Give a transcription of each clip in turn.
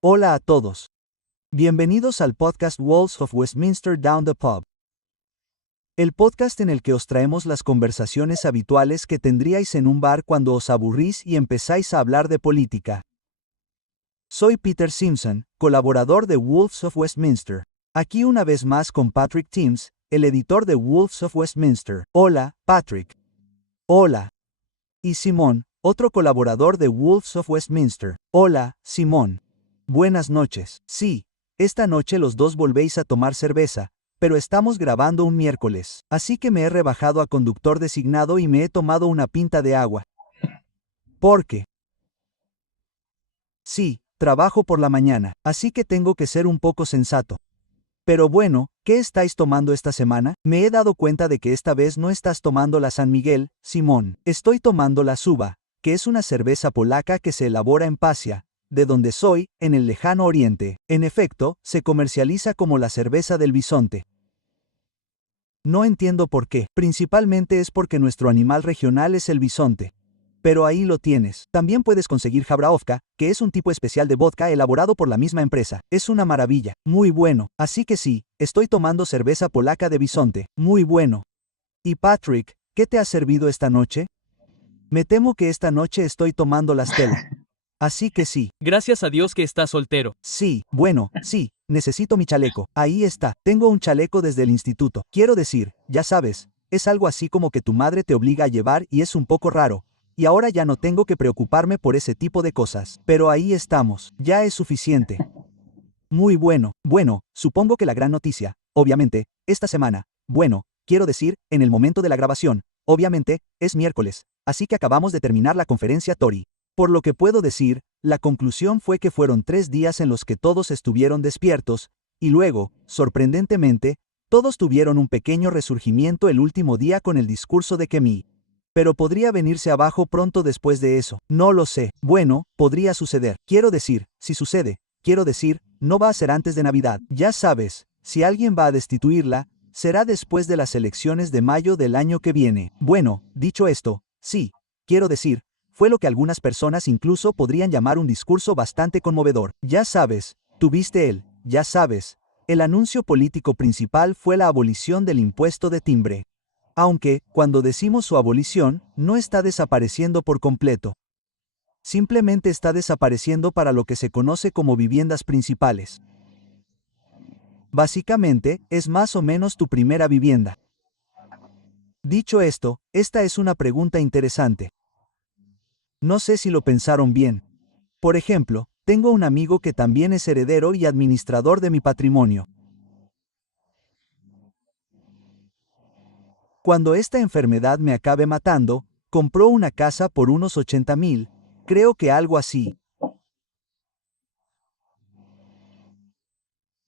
Hola a todos. Bienvenidos al podcast Walls of Westminster Down the Pub. El podcast en el que os traemos las conversaciones habituales que tendríais en un bar cuando os aburrís y empezáis a hablar de política. Soy Peter Simpson, colaborador de Wolves of Westminster. Aquí una vez más con Patrick Timms, el editor de Wolves of Westminster. Hola, Patrick. Hola. Y Simón, otro colaborador de Wolves of Westminster. Hola, Simón. Buenas noches. Sí, esta noche los dos volvéis a tomar cerveza, pero estamos grabando un miércoles, así que me he rebajado a conductor designado y me he tomado una pinta de agua. ¿Por qué? Sí, trabajo por la mañana, así que tengo que ser un poco sensato. Pero bueno, ¿qué estáis tomando esta semana? Me he dado cuenta de que esta vez no estás tomando la San Miguel, Simón. Estoy tomando la Suba, que es una cerveza polaca que se elabora en Pasia, de donde soy, en el lejano oriente. En efecto, se comercializa como la cerveza del bisonte. No entiendo por qué, principalmente es porque nuestro animal regional es el bisonte. Pero ahí lo tienes. También puedes conseguir Jabravka, que es un tipo especial de vodka elaborado por la misma empresa. Es una maravilla, muy bueno. Así que sí, estoy tomando cerveza polaca de bisonte, muy bueno. Y Patrick, ¿qué te has servido esta noche? Me temo que esta noche estoy tomando la Stella. Así que sí. Gracias a Dios que estás soltero. Sí, bueno, sí, necesito mi chaleco. Ahí está, tengo un chaleco desde el instituto. Quiero decir, ya sabes, es algo así como que tu madre te obliga a llevar y es un poco raro. Y ahora ya no tengo que preocuparme por ese tipo de cosas. Pero ahí estamos, ya es suficiente. Muy bueno, supongo que la gran noticia, obviamente, esta semana, bueno, quiero decir, en el momento de la grabación, obviamente, es miércoles, así que acabamos de terminar la conferencia Tory. Por lo que puedo decir, la conclusión fue que fueron 3 días en los que todos estuvieron despiertos, y luego, sorprendentemente, todos tuvieron un pequeño resurgimiento el último día con el discurso de Kemi. Pero podría venirse abajo pronto después de eso, no lo sé. Bueno, podría suceder. Quiero decir, si sucede, quiero decir, no va a ser antes de Navidad. Ya sabes, si alguien va a destituirla, será después de las elecciones de mayo del año que viene. Bueno, dicho esto, sí, quiero decir, fue lo que algunas personas incluso podrían llamar un discurso bastante conmovedor. Ya sabes, tuviste ya sabes, el anuncio político principal fue la abolición del impuesto de timbre. Aunque, cuando decimos su abolición, no está desapareciendo por completo. Simplemente está desapareciendo para lo que se conoce como viviendas principales. Básicamente, es más o menos tu primera vivienda. Dicho esto, esta es una pregunta interesante. No sé si lo pensaron bien. Por ejemplo, tengo un amigo que también es heredero y administrador de mi patrimonio. Cuando esta enfermedad me acabe matando, compró una casa por unos 80,000, creo que algo así.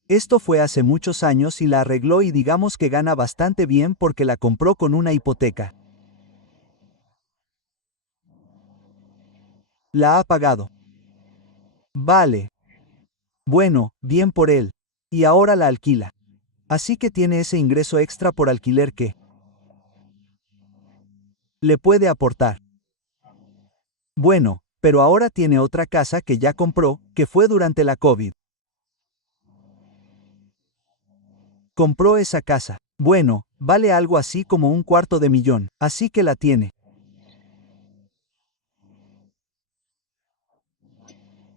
Esto fue hace muchos años y la arregló y digamos que gana bastante bien porque la compró con una hipoteca. La ha pagado. Vale. Bueno, bien por él. Y ahora la alquila. Así que tiene ese ingreso extra por alquiler que le puede aportar. Bueno, pero ahora tiene otra casa que ya compró, que fue durante la COVID. Compró esa casa. Bueno, vale algo así como 250,000, así que la tiene.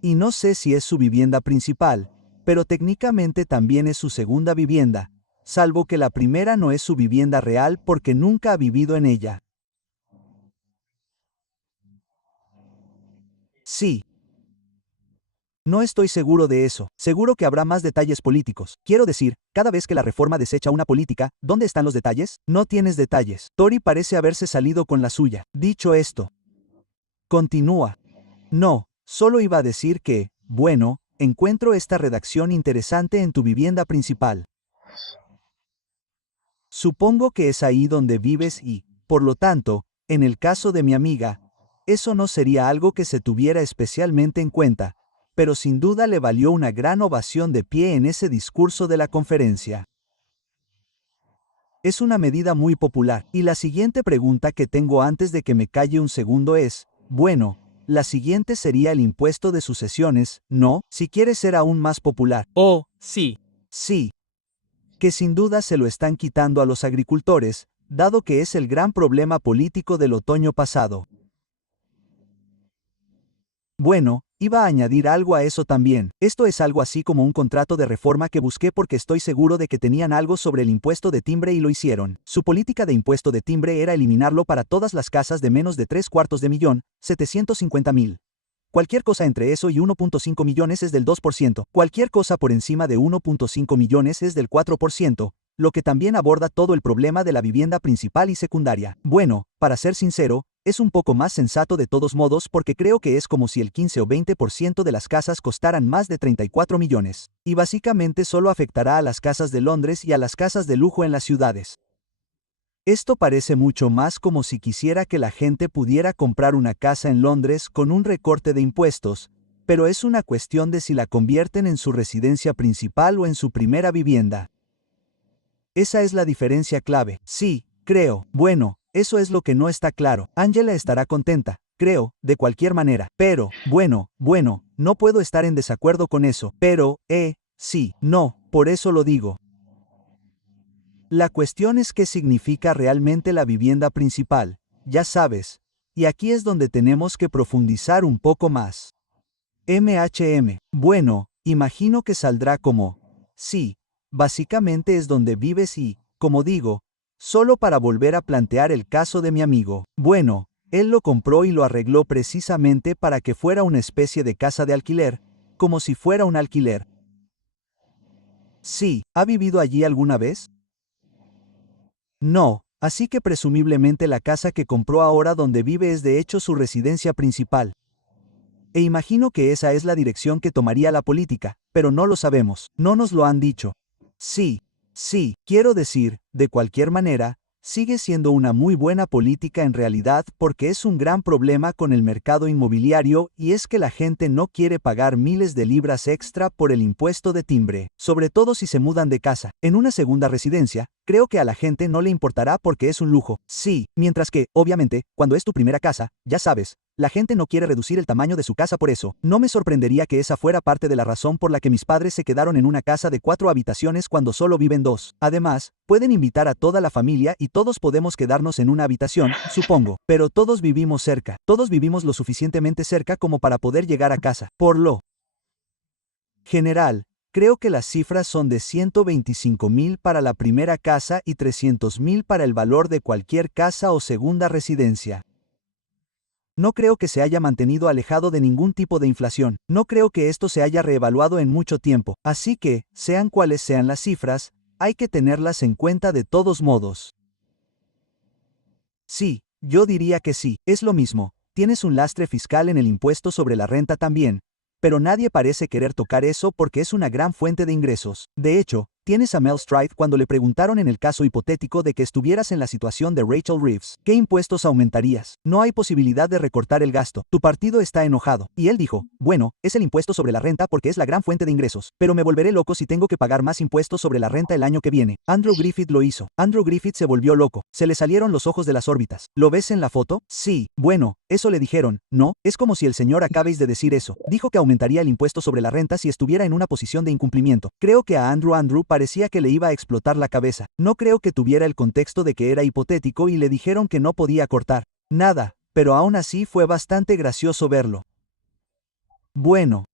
Y no sé si es su vivienda principal, pero técnicamente también es su segunda vivienda, salvo que la primera no es su vivienda real porque nunca ha vivido en ella. Sí. No estoy seguro de eso. Seguro que habrá más detalles políticos. Quiero decir, cada vez que la reforma desecha una política, ¿dónde están los detalles? No tienes detalles. Tory parece haberse salido con la suya. Dicho esto, continúa. No, solo iba a decir que, bueno, encuentro esta redacción interesante en tu vivienda principal. Supongo que es ahí donde vives y, por lo tanto, en el caso de mi amiga, eso no sería algo que se tuviera especialmente en cuenta, pero sin duda le valió una gran ovación de pie en ese discurso de la conferencia. Es una medida muy popular, y la siguiente pregunta que tengo antes de que me calle un segundo es, bueno, La siguiente sería el impuesto de sucesiones, ¿no? Si quiere ser aún más popular. Oh, sí. Sí. Que sin duda se lo están quitando a los agricultores, dado que es el gran problema político del otoño pasado. Bueno, iba a añadir algo a eso también. Esto es algo así como un contrato de reforma que busqué porque estoy seguro de que tenían algo sobre el impuesto de timbre y lo hicieron. Su política de impuesto de timbre era eliminarlo para todas las casas de menos de 3/4 de millón, 750,000. Cualquier cosa entre eso y 1.5 millones es del 2%, cualquier cosa por encima de 1.5 millones es del 4%, lo que también aborda todo el problema de la vivienda principal y secundaria. Bueno, para ser sincero, es un poco más sensato de todos modos porque creo que es como si el 15 o 20% de las casas costaran más de 34 millones. Y básicamente solo afectará a las casas de Londres y a las casas de lujo en las ciudades. Esto parece mucho más como si quisiera que la gente pudiera comprar una casa en Londres con un recorte de impuestos, pero es una cuestión de si la convierten en su residencia principal o en su primera vivienda. Esa es la diferencia clave. Sí, creo. Bueno, eso es lo que no está claro. Angela estará contenta, creo, de cualquier manera. Pero, bueno, no puedo estar en desacuerdo con eso. Pero, sí, no, por eso lo digo. La cuestión es qué significa realmente la vivienda principal, ya sabes, y aquí es donde tenemos que profundizar un poco más. Bueno, imagino que saldrá como, sí, básicamente es donde vives y, como digo, solo para volver a plantear el caso de mi amigo. Bueno, él lo compró y lo arregló precisamente para que fuera una especie de casa de alquiler, como si fuera un alquiler. Sí, ¿ha vivido allí alguna vez? No, así que presumiblemente la casa que compró ahora donde vive es de hecho su residencia principal. E imagino que esa es la dirección que tomaría la política, pero no lo sabemos, no nos lo han dicho. Sí, quiero decir, de cualquier manera, sigue siendo una muy buena política en realidad porque es un gran problema con el mercado inmobiliario y es que la gente no quiere pagar miles de libras extra por el impuesto de timbre, sobre todo si se mudan de casa. En una segunda residencia, creo que a la gente no le importará porque es un lujo. Sí, mientras que, obviamente, cuando es tu primera casa, ya sabes, la gente no quiere reducir el tamaño de su casa por eso. No me sorprendería que esa fuera parte de la razón por la que mis padres se quedaron en una casa de 4 habitaciones cuando solo viven 2. Además, pueden invitar a toda la familia y todos podemos quedarnos en una habitación, supongo. Pero todos vivimos cerca. Todos vivimos lo suficientemente cerca como para poder llegar a casa. Por lo general, creo que las cifras son de 125,000 para la primera casa y 300,000 para el valor de cualquier casa o segunda residencia. No creo que se haya mantenido alejado de ningún tipo de inflación. No creo que esto se haya reevaluado en mucho tiempo. Así que, sean cuales sean las cifras, hay que tenerlas en cuenta de todos modos. Sí, yo diría que sí. Es lo mismo. Tienes un lastre fiscal en el impuesto sobre la renta también. Pero nadie parece querer tocar eso porque es una gran fuente de ingresos. De hecho, tienes a Mel Stride cuando le preguntaron en el caso hipotético de que estuvieras en la situación de Rachel Reeves, ¿qué impuestos aumentarías? No hay posibilidad de recortar el gasto. Tu partido está enojado. Y él dijo, bueno, es el impuesto sobre la renta porque es la gran fuente de ingresos. Pero me volveré loco si tengo que pagar más impuestos sobre la renta el año que viene. Andrew Griffith lo hizo. Andrew Griffith se volvió loco. Se le salieron los ojos de las órbitas. ¿Lo ves en la foto? Sí. Bueno, eso le dijeron. No, es como si el señor acabéis de decir eso. Dijo que aumentaría el impuesto sobre la renta si estuviera en una posición de incumplimiento. Creo que a Andrew parecía que le iba a explotar la cabeza. No creo que tuviera el contexto de que era hipotético y le dijeron que no podía cortar nada, pero aún así fue bastante gracioso verlo. Bueno,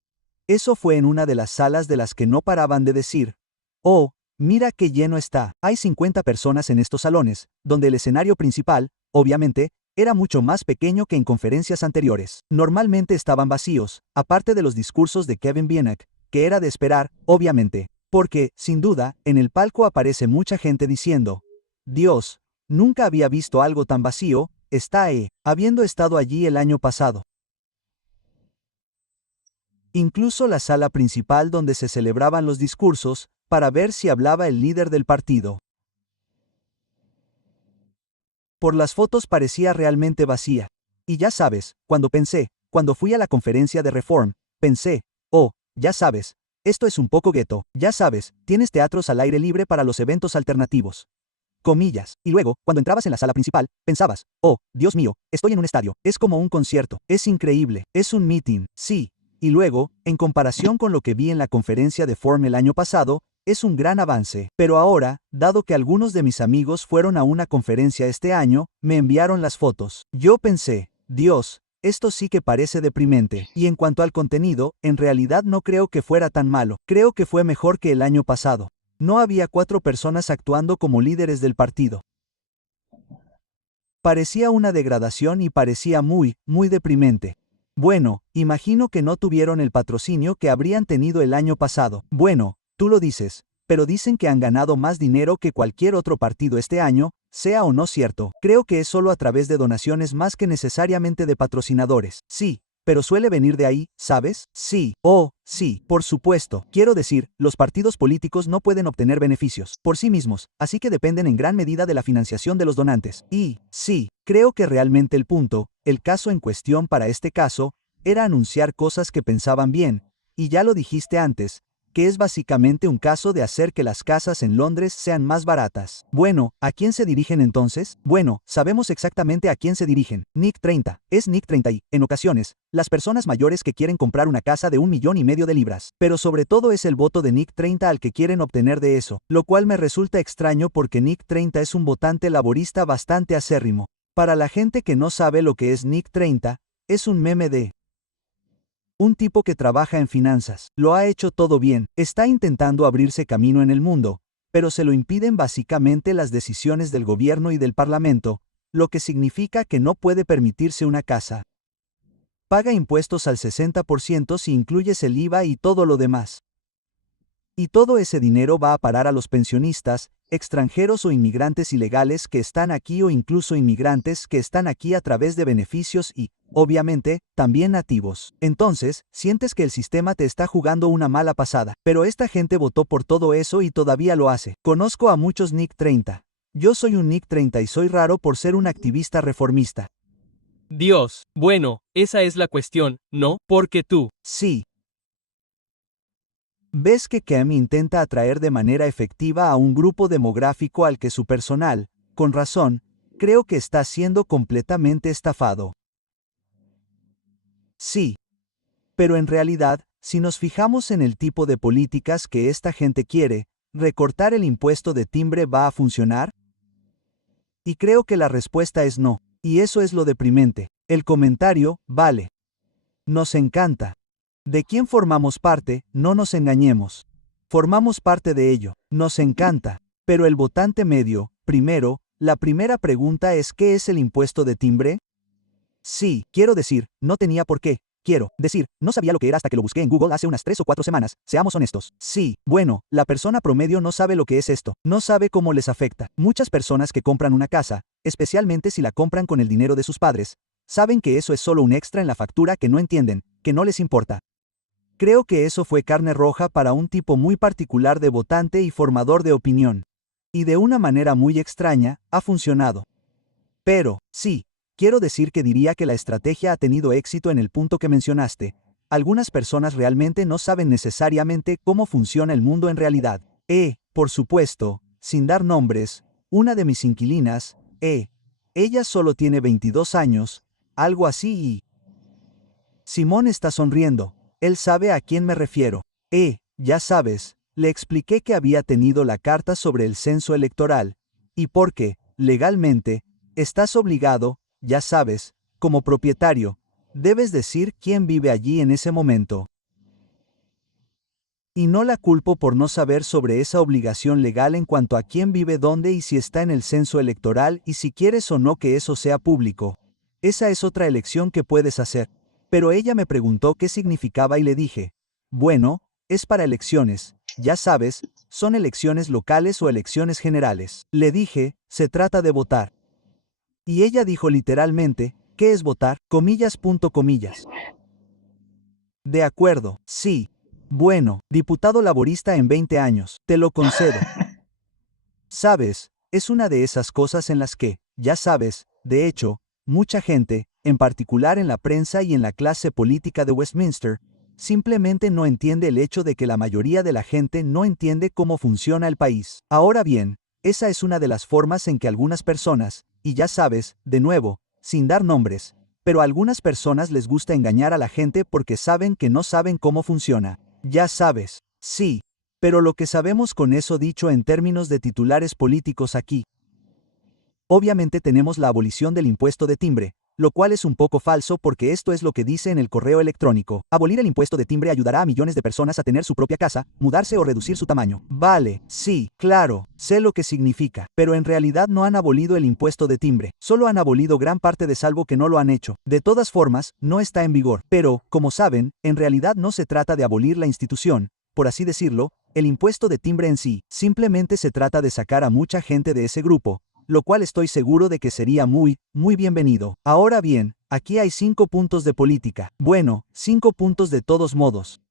eso fue en una de las salas de las que no paraban de decir, oh, mira qué lleno está. Hay 50 personas en estos salones, donde el escenario principal, obviamente, era mucho más pequeño que en conferencias anteriores. Normalmente estaban vacíos, aparte de los discursos de Kevin Bieniek, que era de esperar, obviamente. Porque, sin duda, en el palco aparece mucha gente diciendo, Dios, nunca había visto algo tan vacío, habiendo estado allí el año pasado. Incluso la sala principal donde se celebraban los discursos, para ver si hablaba el líder del partido. Por las fotos parecía realmente vacía. Y ya sabes, cuando fui a la conferencia de Reform, pensé, oh, ya sabes, esto es un poco gueto, ya sabes, tienes teatros al aire libre para los eventos alternativos. comillas. Y luego, cuando entrabas en la sala principal, pensabas, oh, Dios mío, estoy en un estadio, es como un concierto, es increíble, es un meeting, sí. Y luego, en comparación con lo que vi en la conferencia de Forum el año pasado, es un gran avance. Pero ahora, dado que algunos de mis amigos fueron a una conferencia este año, me enviaron las fotos. Yo pensé, Dios, esto sí que parece deprimente. Y en cuanto al contenido, en realidad no creo que fuera tan malo. Creo que fue mejor que el año pasado. No había 4 personas actuando como líderes del partido. Parecía una degradación y parecía muy deprimente. Bueno, imagino que no tuvieron el patrocinio que habrían tenido el año pasado. Bueno, tú lo dices, pero dicen que han ganado más dinero que cualquier otro partido este año, sea o no cierto. Creo que es solo a través de donaciones más que necesariamente de patrocinadores. Sí, pero suele venir de ahí, ¿sabes? Sí. Oh, sí, por supuesto. Quiero decir, los partidos políticos no pueden obtener beneficios por sí mismos, así que dependen en gran medida de la financiación de los donantes. Y, sí, creo que realmente el caso en cuestión para este caso, era anunciar cosas que pensaban bien, y ya lo dijiste antes, que es básicamente un caso de hacer que las casas en Londres sean más baratas. Bueno, ¿a quién se dirigen entonces? Bueno, sabemos exactamente a quién se dirigen. Nick 30. Es Nick 30 y, en ocasiones, las personas mayores que quieren comprar una casa de 1,5 millones de libras. Pero sobre todo es el voto de Nick 30 al que quieren obtener de eso, lo cual me resulta extraño porque Nick 30 es un votante laborista bastante acérrimo. Para la gente que no sabe lo que es Nick 30, es un meme de un tipo que trabaja en finanzas. Lo ha hecho todo bien, está intentando abrirse camino en el mundo, pero se lo impiden básicamente las decisiones del gobierno y del parlamento, lo que significa que no puede permitirse una casa. Paga impuestos al 60% si incluyes el IVA y todo lo demás. Y todo ese dinero va a parar a los pensionistas, extranjeros o inmigrantes ilegales que están aquí o incluso inmigrantes que están aquí a través de beneficios y, obviamente, también nativos. Entonces, sientes que el sistema te está jugando una mala pasada. Pero esta gente votó por todo eso y todavía lo hace. Conozco a muchos Nick 30. Yo soy un Nick 30 y soy raro por ser un activista reformista. Dios, bueno, esa es la cuestión, ¿no? Porque tú. Sí. Ves que Kem intenta atraer de manera efectiva a un grupo demográfico al que su personal, con razón, creo que está siendo completamente estafado. Sí. Pero en realidad, si nos fijamos en el tipo de políticas que esta gente quiere, ¿recortar el impuesto de timbre va a funcionar? Y creo que la respuesta es no. Y eso es lo deprimente. El comentario, vale. Nos encanta. ¿De quién formamos parte? No nos engañemos. Formamos parte de ello. Nos encanta. Pero el votante medio, primero, la primera pregunta es ¿qué es el impuesto de timbre? Sí, quiero decir, no tenía por qué. Quiero decir, no sabía lo que era hasta que lo busqué en Google hace unas 3 o 4 semanas, seamos honestos. Sí, bueno, la persona promedio no sabe lo que es esto, no sabe cómo les afecta. Muchas personas que compran una casa, especialmente si la compran con el dinero de sus padres, saben que eso es solo un extra en la factura que no entienden, que no les importa. Creo que eso fue carne roja para un tipo muy particular de votante y formador de opinión. Y de una manera muy extraña, ha funcionado. Pero, sí, quiero decir que diría que la estrategia ha tenido éxito en el punto que mencionaste. Algunas personas realmente no saben necesariamente cómo funciona el mundo en realidad. Por supuesto, sin dar nombres, una de mis inquilinas, ella solo tiene 22 años, algo así y... Simón está sonriendo. Él sabe a quién me refiero. Ya sabes, le expliqué que había tenido la carta sobre el censo electoral, y porque, legalmente, estás obligado, ya sabes, como propietario, debes decir quién vive allí en ese momento. Y no la culpo por no saber sobre esa obligación legal en cuanto a quién vive dónde y si está en el censo electoral y si quieres o no que eso sea público. Esa es otra elección que puedes hacer. Pero ella me preguntó qué significaba y le dije, bueno, es para elecciones, ya sabes, son elecciones locales o elecciones generales. Le dije, se trata de votar. Y ella dijo literalmente, ¿qué es votar? Comillas punto comillas. De acuerdo, sí. Bueno, diputado laborista en 20 años, te lo concedo. Sabes, es una de esas cosas en las que, ya sabes, de hecho, mucha gente, en particular en la prensa y en la clase política de Westminster, simplemente no entiende el hecho de que la mayoría de la gente no entiende cómo funciona el país. Ahora bien, esa es una de las formas en que algunas personas, y ya sabes, de nuevo, sin dar nombres, pero a algunas personas les gusta engañar a la gente porque saben que no saben cómo funciona. Ya sabes, sí. Pero lo que sabemos con eso dicho en términos de titulares políticos aquí. Obviamente tenemos la abolición del impuesto de timbre, lo cual es un poco falso porque esto es lo que dice en el correo electrónico. Abolir el impuesto de timbre ayudará a millones de personas a tener su propia casa, mudarse o reducir su tamaño. Vale, sí, claro, sé lo que significa, pero en realidad no han abolido el impuesto de timbre, solo han abolido gran parte de salvo que no lo han hecho. De todas formas, no está en vigor, pero, como saben, en realidad no se trata de abolir la institución, por así decirlo, el impuesto de timbre en sí, simplemente se trata de sacar a mucha gente de ese grupo, lo cual estoy seguro de que sería muy bienvenido. Ahora bien, aquí hay 5 puntos de política. Bueno, 5 puntos de todos modos.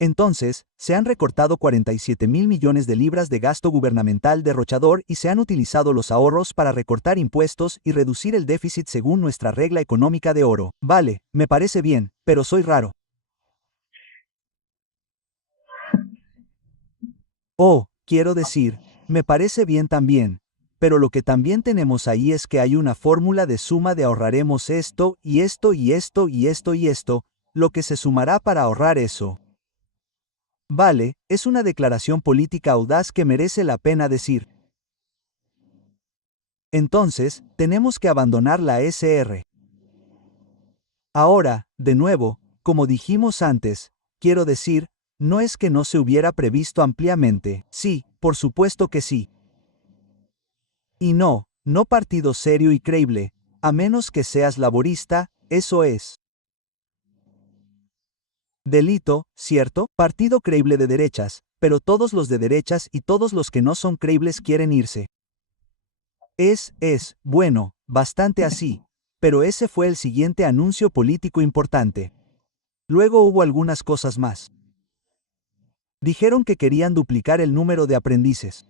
Entonces, se han recortado 47.000 millones de libras de gasto gubernamental derrochador y se han utilizado los ahorros para recortar impuestos y reducir el déficit según nuestra regla económica de oro. Vale, me parece bien, pero soy raro. Oh, quiero decir, me parece bien también. Pero lo que también tenemos ahí es que hay una fórmula de suma de ahorraremos esto y esto y esto y esto y esto, lo que se sumará para ahorrar eso. Vale, es una declaración política audaz que merece la pena decir. Entonces, tenemos que abandonar la SR. Ahora, de nuevo, como dijimos antes, quiero decir, no es que no se hubiera previsto ampliamente, sí, por supuesto que sí. Y no partido serio y creíble, a menos que seas laborista, eso es. Delito, ¿cierto? Partido creíble de derechas, pero todos los de derechas y todos los que no son creíbles quieren irse. Bueno, bastante así. Pero ese fue el siguiente anuncio político importante. Luego hubo algunas cosas más. Dijeron que querían duplicar el número de aprendices.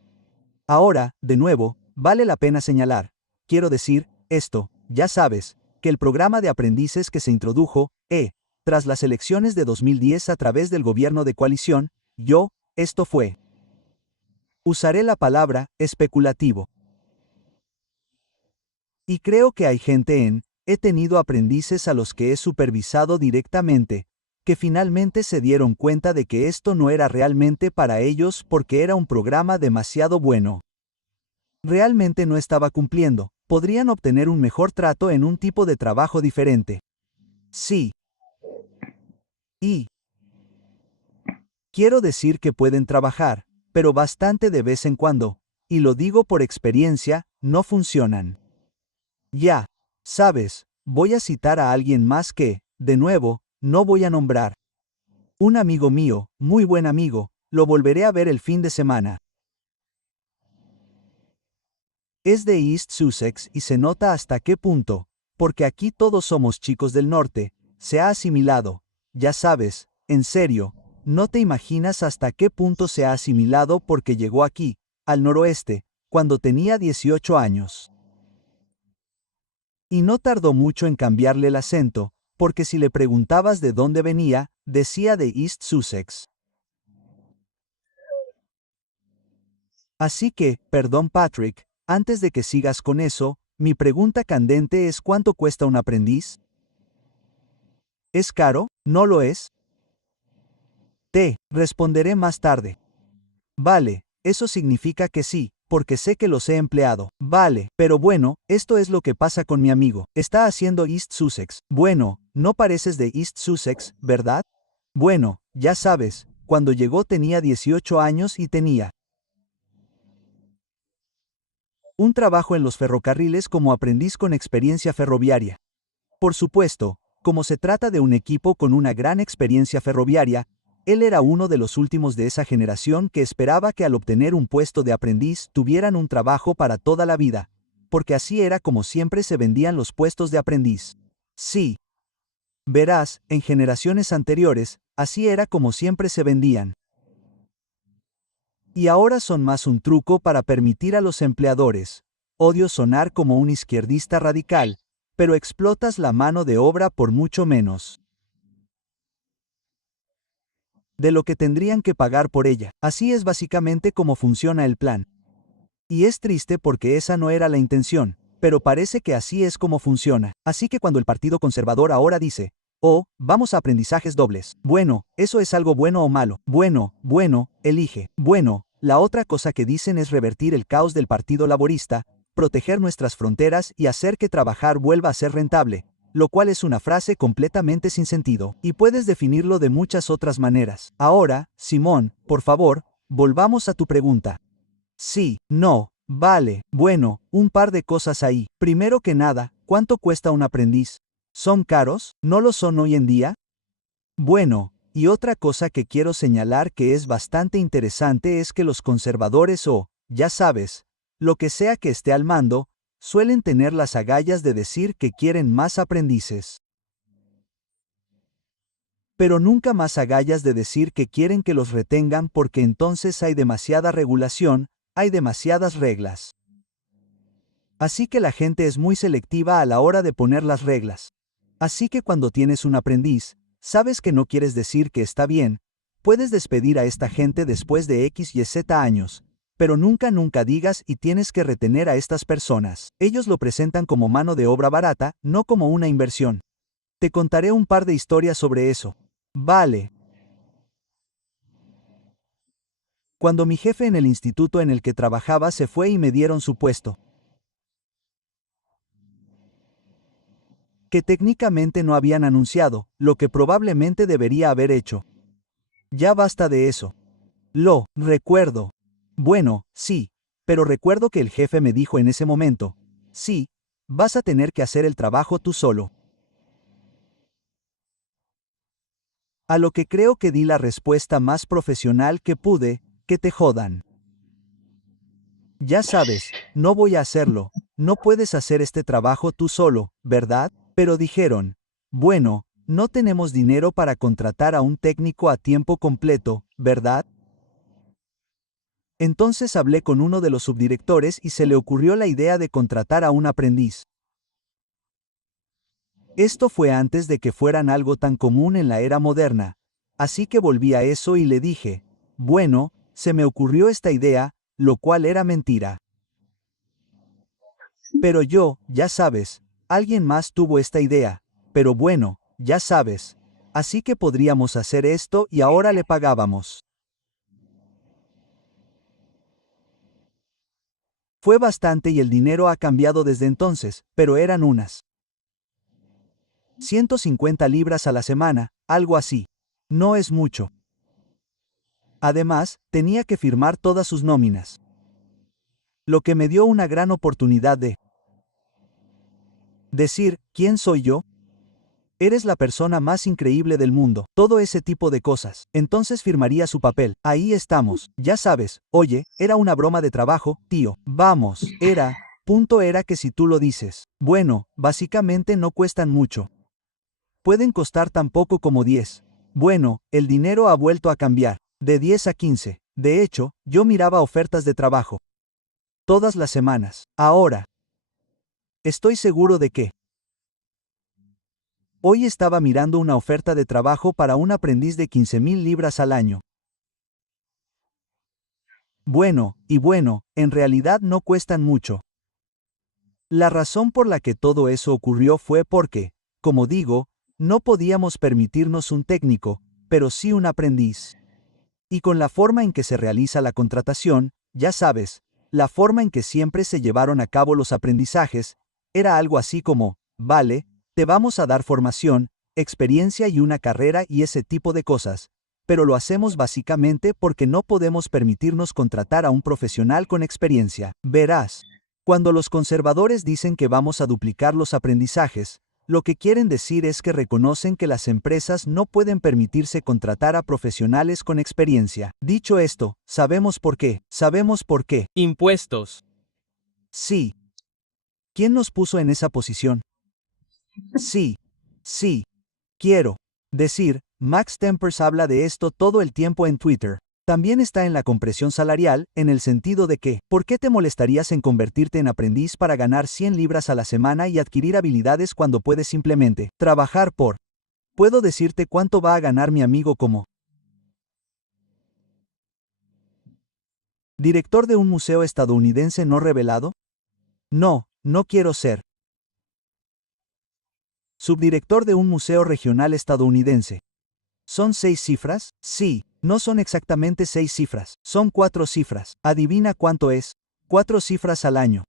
Ahora, de nuevo, vale la pena señalar, quiero decir, esto, ya sabes, que el programa de aprendices que se introdujo, tras las elecciones de 2010 a través del gobierno de coalición, esto fue. Usaré la palabra, especulativo. Y creo que hay gente he tenido aprendices a los que he supervisado directamente, que finalmente se dieron cuenta de que esto no era realmente para ellos porque era un programa demasiado bueno. Realmente no estaba cumpliendo, podrían obtener un mejor trato en un tipo de trabajo diferente. Sí. Y quiero decir que pueden trabajar, pero bastante de vez en cuando, y lo digo por experiencia, no funcionan. Ya, sabes, voy a citar a alguien más que, de nuevo, no voy a nombrar. Un amigo mío, muy buen amigo, lo volveré a ver el fin de semana. Es de East Sussex y se nota hasta qué punto, porque aquí todos somos chicos del norte, se ha asimilado, ya sabes, en serio, no te imaginas hasta qué punto se ha asimilado porque llegó aquí, al noroeste, cuando tenía 18 años. Y no tardó mucho en cambiarle el acento, porque si le preguntabas de dónde venía, decía de East Sussex. Así que, perdón Patrick, antes de que sigas con eso, mi pregunta candente es ¿cuánto cuesta un aprendiz? ¿Es caro? ¿No lo es? Te responderé más tarde. Vale, eso significa que sí, porque sé que los he empleado. Vale, pero bueno, esto es lo que pasa con mi amigo. Está haciendo East Sussex. Bueno, no pareces de East Sussex, ¿verdad? Bueno, ya sabes, cuando llegó tenía 18 años y tenía un trabajo en los ferrocarriles como aprendiz con experiencia ferroviaria. Por supuesto, como se trata de un equipo con una gran experiencia ferroviaria, él era uno de los últimos de esa generación que esperaba que al obtener un puesto de aprendiz tuvieran un trabajo para toda la vida, porque así era como siempre se vendían los puestos de aprendiz. Sí. Verás, en generaciones anteriores, así era como siempre se vendían. Y ahora son más un truco para permitir a los empleadores. Odio sonar como un izquierdista radical, pero explotas la mano de obra por mucho menos de lo que tendrían que pagar por ella. Así es básicamente como funciona el plan. Y es triste porque esa no era la intención, pero parece que así es como funciona. Así que cuando el Partido Conservador ahora dice, oh, vamos a aprendizajes dobles. Bueno, ¿eso es algo bueno o malo? Bueno, elige. Bueno, la otra cosa que dicen es revertir el caos del Partido Laborista, proteger nuestras fronteras y hacer que trabajar vuelva a ser rentable, lo cual es una frase completamente sin sentido, y puedes definirlo de muchas otras maneras. Ahora, Simón, por favor, volvamos a tu pregunta. Sí, no, vale, bueno, un par de cosas ahí. Primero que nada, ¿cuánto cuesta un aprendiz? ¿Son caros? ¿No lo son hoy en día? Bueno, y otra cosa que quiero señalar que es bastante interesante es que los conservadores ya sabes, lo que sea que esté al mando, suelen tener las agallas de decir que quieren más aprendices. Pero nunca más agallas de decir que quieren que los retengan porque entonces hay demasiada regulación, hay demasiadas reglas. Así que la gente es muy selectiva a la hora de poner las reglas. Así que cuando tienes un aprendiz, sabes que no quieres decir que está bien, puedes despedir a esta gente después de X y Z años, pero nunca digas y tienes que retener a estas personas. Ellos lo presentan como mano de obra barata, no como una inversión. Te contaré un par de historias sobre eso. Vale. Cuando mi jefe en el instituto en el que trabajaba se fue y me dieron su puesto, que técnicamente no habían anunciado, lo que probablemente debería haber hecho. Ya basta de eso. Lo recuerdo. Bueno, sí, pero recuerdo que el jefe me dijo en ese momento, sí, vas a tener que hacer el trabajo tú solo. A lo que creo que di la respuesta más profesional que pude, que te jodan. Ya sabes, no voy a hacerlo, no puedes hacer este trabajo tú solo, ¿verdad? Pero dijeron, bueno, no tenemos dinero para contratar a un técnico a tiempo completo, ¿verdad? Entonces hablé con uno de los subdirectores y se le ocurrió la idea de contratar a un aprendiz. Esto fue antes de que fueran algo tan común en la era moderna, así que volví a eso y le dije, bueno, se me ocurrió esta idea, lo cual era mentira. Pero yo, ya sabes, alguien más tuvo esta idea, pero bueno, ya sabes. Así que podríamos hacer esto y ahora le pagábamos. Fue bastante y el dinero ha cambiado desde entonces, pero eran unas 150 libras a la semana, algo así. No es mucho. Además, tenía que firmar todas sus nóminas. Lo que me dio una gran oportunidad de decir, ¿quién soy yo? Eres la persona más increíble del mundo. Todo ese tipo de cosas. Entonces firmaría su papel. Ahí estamos. Ya sabes. Oye, era una broma de trabajo, tío. Vamos. Punto era que si tú lo dices. Bueno, básicamente no cuestan mucho. Pueden costar tan poco como 10. Bueno, el dinero ha vuelto a cambiar. De 10 a 15. De hecho, yo miraba ofertas de trabajo. Todas las semanas. Ahora. Estoy seguro de que hoy estaba mirando una oferta de trabajo para un aprendiz de 15,000 libras al año. Bueno, en realidad no cuestan mucho. La razón por la que todo eso ocurrió fue porque, como digo, no podíamos permitirnos un técnico, pero sí un aprendiz. Y con la forma en que se realiza la contratación, ya sabes, la forma en que siempre se llevaron a cabo los aprendizajes, era algo así como, vale, te vamos a dar formación, experiencia y una carrera y ese tipo de cosas, pero lo hacemos básicamente porque no podemos permitirnos contratar a un profesional con experiencia. Verás, cuando los conservadores dicen que vamos a duplicar los aprendizajes, lo que quieren decir es que reconocen que las empresas no pueden permitirse contratar a profesionales con experiencia. Dicho esto, sabemos por qué. Impuestos. Sí. ¿Quién nos puso en esa posición? Sí. Quiero decir, Max Tempers habla de esto todo el tiempo en Twitter. También está en la compresión salarial, en el sentido de que, ¿por qué te molestarías en convertirte en aprendiz para ganar 100 libras a la semana y adquirir habilidades cuando puedes simplemente trabajar por? Puedo decirte cuánto va a ganar mi amigo como ¿Director de un museo estadounidense no revelado? No, no quiero ser. ¿Subdirector de un museo regional estadounidense? ¿Son 6 cifras? Sí, no son exactamente 6 cifras, son 4 cifras. Adivina cuánto es. 4 cifras al año.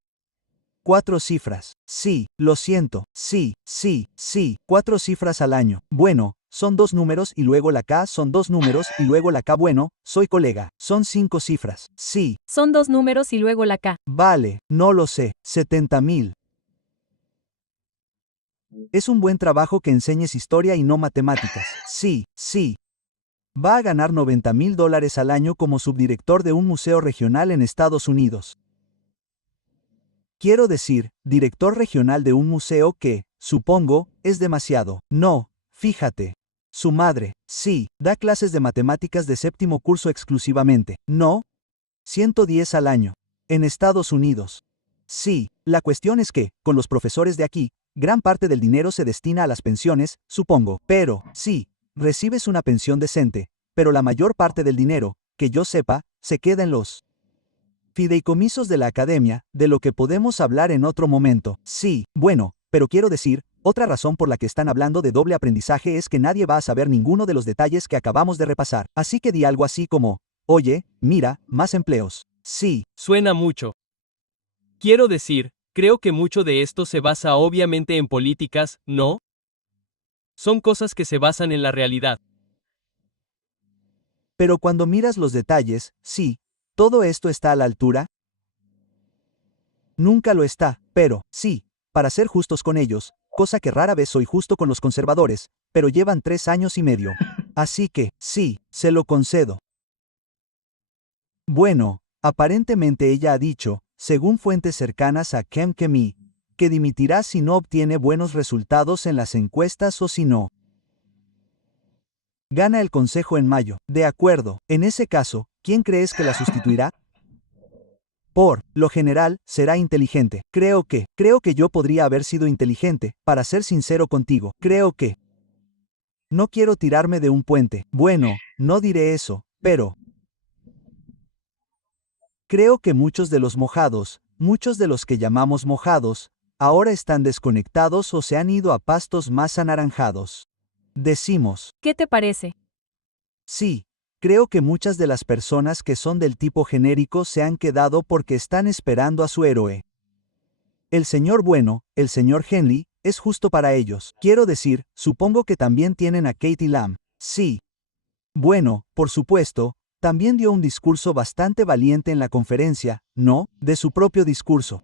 4 cifras. Sí, lo siento. Sí, sí, sí. 4 cifras al año. Bueno, son 2 números y luego la K, son 2 números y luego la K. Bueno, soy colega. Son 5 cifras. Sí. Son 2 números y luego la K. Vale, no lo sé. 70,000. Es un buen trabajo que enseñes historia y no matemáticas. Sí, sí. Va a ganar $90,000 al año como subdirector de un museo regional en Estados Unidos. Quiero decir, director regional de un museo que, supongo, es demasiado. No, fíjate. Su madre, sí, da clases de matemáticas de 7º curso exclusivamente. No, 110 al año. En Estados Unidos. Sí, la cuestión es que, con los profesores de aquí, gran parte del dinero se destina a las pensiones, supongo. Pero, sí, recibes una pensión decente, pero la mayor parte del dinero, que yo sepa, se queda en los fideicomisos de la academia, de lo que podemos hablar en otro momento. Sí, bueno, pero quiero decir, otra razón por la que están hablando de doble aprendizaje es que nadie va a saber ninguno de los detalles que acabamos de repasar. Así que di algo así como, oye, mira, más empleos. Sí. Suena mucho. Quiero decir, creo que mucho de esto se basa obviamente en políticas, ¿no? Son cosas que se basan en la realidad. Pero cuando miras los detalles, sí, ¿todo esto está a la altura? Nunca lo está, pero, sí, para ser justos con ellos, cosa que rara vez soy justo con los conservadores, pero llevan 3 años y medio. Así que, sí, se lo concedo. Bueno, aparentemente ella ha dicho, según fuentes cercanas a Kem Kemi, que dimitirá si no obtiene buenos resultados en las encuestas o si no gana el consejo en mayo. De acuerdo, en ese caso, ¿quién crees que la sustituirá? Por lo general, será inteligente. Creo que yo podría haber sido inteligente, para ser sincero contigo. Creo que no quiero tirarme de un puente. Bueno, no diré eso, pero creo que muchos de los mojados, muchos de los que llamamos mojados, ahora están desconectados o se han ido a pastos más anaranjados. Decimos, ¿Qué te parece? sí, creo que muchas de las personas que son del tipo genérico se han quedado porque están esperando a su héroe. El señor bueno, el señor Henley, es justo para ellos. Quiero decir, supongo que también tienen a Katie Lamb. Sí. Bueno, por supuesto, también dio un discurso bastante valiente en la conferencia, ¿no? De su propio discurso.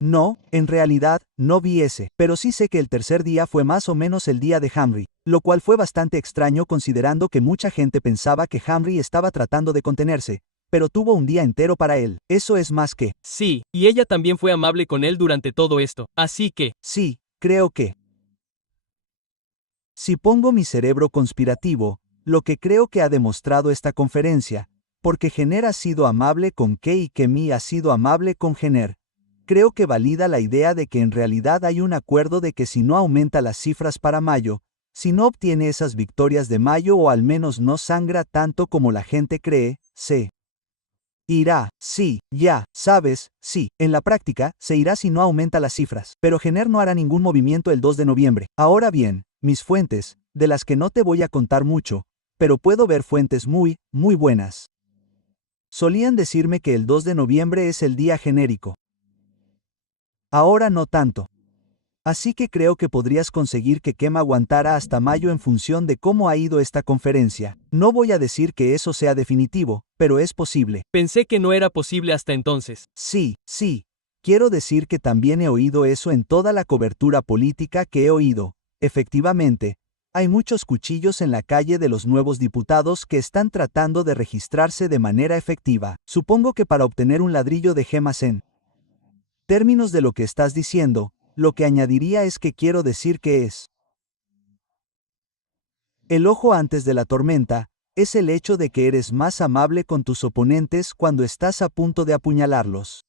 No, en realidad, no vi ese, pero sí sé que el tercer día fue más o menos el día de Hamry, lo cual fue bastante extraño considerando que mucha gente pensaba que Hamry estaba tratando de contenerse, pero tuvo un día entero para él. Eso es más que, Sí, y ella también fue amable con él durante todo esto, así que, sí, creo que. Si pongo mi cerebro conspirativo, lo que creo que ha demostrado esta conferencia, porque Jenner ha sido amable con Kay y Kemi ha sido amable con Jenner, creo que valida la idea de que en realidad hay un acuerdo de que si no aumenta las cifras para mayo, si no obtiene esas victorias de mayo o al menos no sangra tanto como la gente cree, se irá. Sí, ya, sabes, sí, en la práctica, se irá si no aumenta las cifras. Pero Jenner no hará ningún movimiento el 2 de noviembre. Ahora bien, mis fuentes, de las que no te voy a contar mucho, pero puedo ver fuentes muy, muy buenas. Solían decirme que el 2 de noviembre es el día genérico. Ahora no tanto. Así que creo que podrías conseguir que Kem aguantara hasta mayo en función de cómo ha ido esta conferencia. No voy a decir que eso sea definitivo, pero es posible. pensé que no era posible hasta entonces. Sí, sí. Quiero decir que también he oído eso en toda la cobertura política que he oído. Efectivamente, hay muchos cuchillos en la calle de los nuevos diputados que están tratando de registrarse de manera efectiva. Supongo que para obtener un ladrillo de gemas en términos de lo que estás diciendo, lo que añadiría es que quiero decir que es el ojo antes de la tormenta, es el hecho de que eres más amable con tus oponentes cuando estás a punto de apuñalarlos.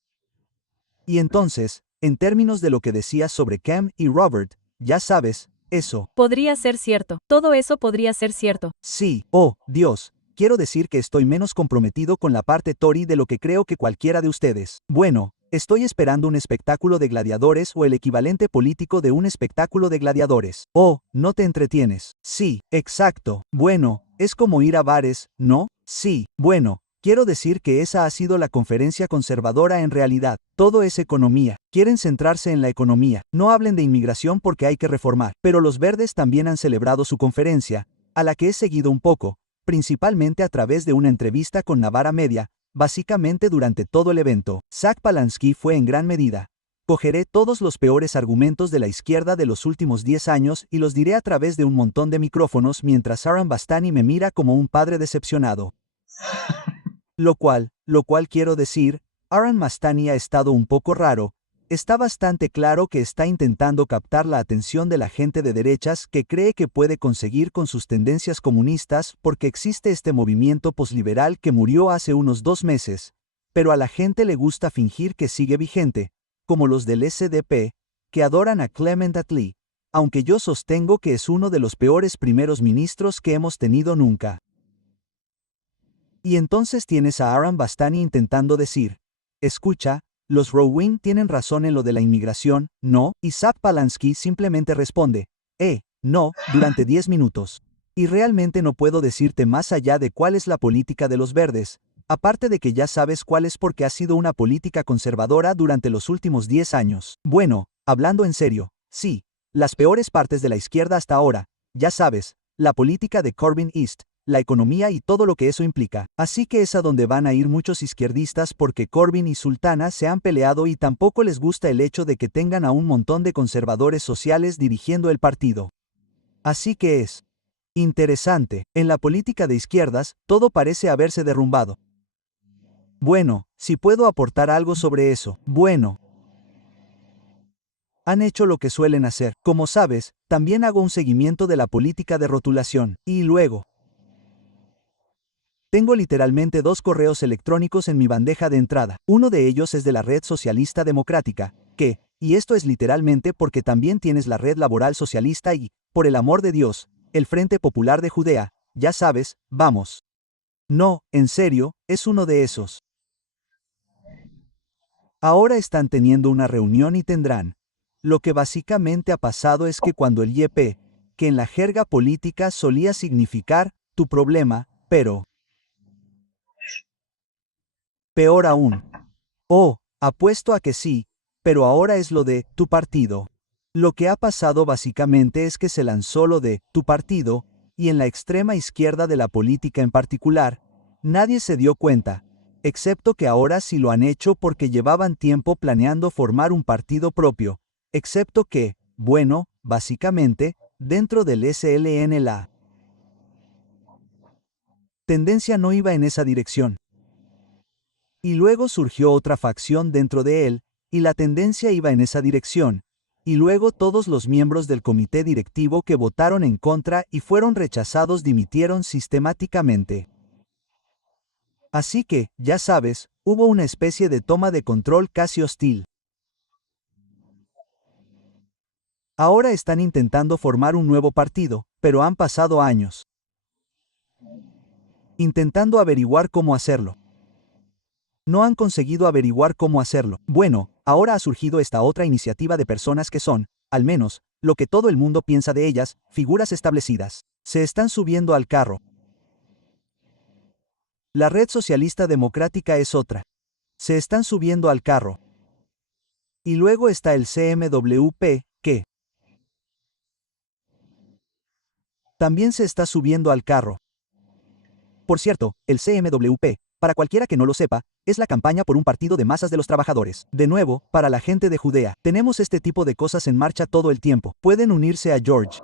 Y entonces, en términos de lo que decías sobre Cam y Robert, ya sabes, eso. Podría ser cierto. Todo eso podría ser cierto. Sí, oh, Dios, quiero decir que estoy menos comprometido con la parte Tory de lo que creo que cualquiera de ustedes. Bueno, estoy esperando un espectáculo de gladiadores o el equivalente político de un espectáculo de gladiadores. Oh, ¿no te entretienes? Sí, exacto. Bueno, es como ir a bares, ¿no? Sí, bueno. Quiero decir que esa ha sido la conferencia conservadora en realidad. Todo es economía. Quieren centrarse en la economía. No hablen de inmigración porque hay que reformar. Pero los verdes también han celebrado su conferencia, a la que he seguido un poco, principalmente a través de una entrevista con Navarra Media, básicamente durante todo el evento. Zach Palansky fue en gran medida. Cogeré todos los peores argumentos de la izquierda de los últimos 10 años y los diré a través de un montón de micrófonos mientras Aaron Bastani me mira como un padre decepcionado. Lo cual quiero decir, Aaron Bastani ha estado un poco raro. Está bastante claro que está intentando captar la atención de la gente de derechas que cree que puede conseguir con sus tendencias comunistas porque existe este movimiento posliberal que murió hace unos 2 meses, pero a la gente le gusta fingir que sigue vigente, como los del SDP, que adoran a Clement Attlee, aunque yo sostengo que es uno de los peores primeros ministros que hemos tenido nunca. Y entonces tienes a Aaron Bastani intentando decir, escucha, los Rowan tienen razón en lo de la inmigración, ¿no? Y Zach Palansky simplemente responde, no, durante 10 minutos. Y realmente no puedo decirte más allá de cuál es la política de los verdes, aparte de que ya sabes cuál es porque ha sido una política conservadora durante los últimos 10 años. Bueno, hablando en serio, sí, las peores partes de la izquierda hasta ahora, ya sabes, la política de Corbyn East, la economía y todo lo que eso implica. Así que es a donde van a ir muchos izquierdistas porque Corbyn y Sultana se han peleado y tampoco les gusta el hecho de que tengan a un montón de conservadores sociales dirigiendo el partido. Así que es interesante. En la política de izquierdas, todo parece haberse derrumbado. Bueno, si puedo aportar algo sobre eso. Bueno. Han hecho lo que suelen hacer. Como sabes, también hago un seguimiento de la política de rotulación. Y luego, tengo literalmente 2 correos electrónicos en mi bandeja de entrada. Uno de ellos es de la Red Socialista Democrática, y esto es literalmente porque también tienes la Red Laboral Socialista y, por el amor de Dios, el Frente Popular de Judea, ya sabes, vamos. No, en serio, es uno de esos. Ahora están teniendo una reunión y tendrán. Lo que básicamente ha pasado es que cuando el YP, que en la jerga política solía significar, tu problema, pero peor aún. Oh, apuesto a que sí, pero ahora es lo de tu partido. Lo que ha pasado básicamente es que se lanzó lo de tu partido, y en la extrema izquierda de la política en particular, nadie se dio cuenta, excepto que ahora sí lo han hecho porque llevaban tiempo planeando formar un partido propio, excepto que, bueno, básicamente, dentro del SLN la tendencia no iba en esa dirección. Y luego surgió otra facción dentro de él, y la tendencia iba en esa dirección, y luego todos los miembros del comité directivo que votaron en contra y fueron rechazados dimitieron sistemáticamente. Así que, ya sabes, hubo una especie de toma de control casi hostil. Ahora están intentando formar un nuevo partido, pero han pasado años intentando averiguar cómo hacerlo. No han conseguido averiguar cómo hacerlo. Bueno, ahora ha surgido esta otra iniciativa de personas que son, al menos, lo que todo el mundo piensa de ellas, figuras establecidas. Se están subiendo al carro. La Red Socialista Democrática es otra. Se están subiendo al carro. Y luego está el CMWP, que también se está subiendo al carro. Por cierto, el CMWP, para cualquiera que no lo sepa, es la campaña por un partido de masas de los trabajadores. De nuevo, para la gente de Judea, tenemos este tipo de cosas en marcha todo el tiempo. Pueden unirse a George.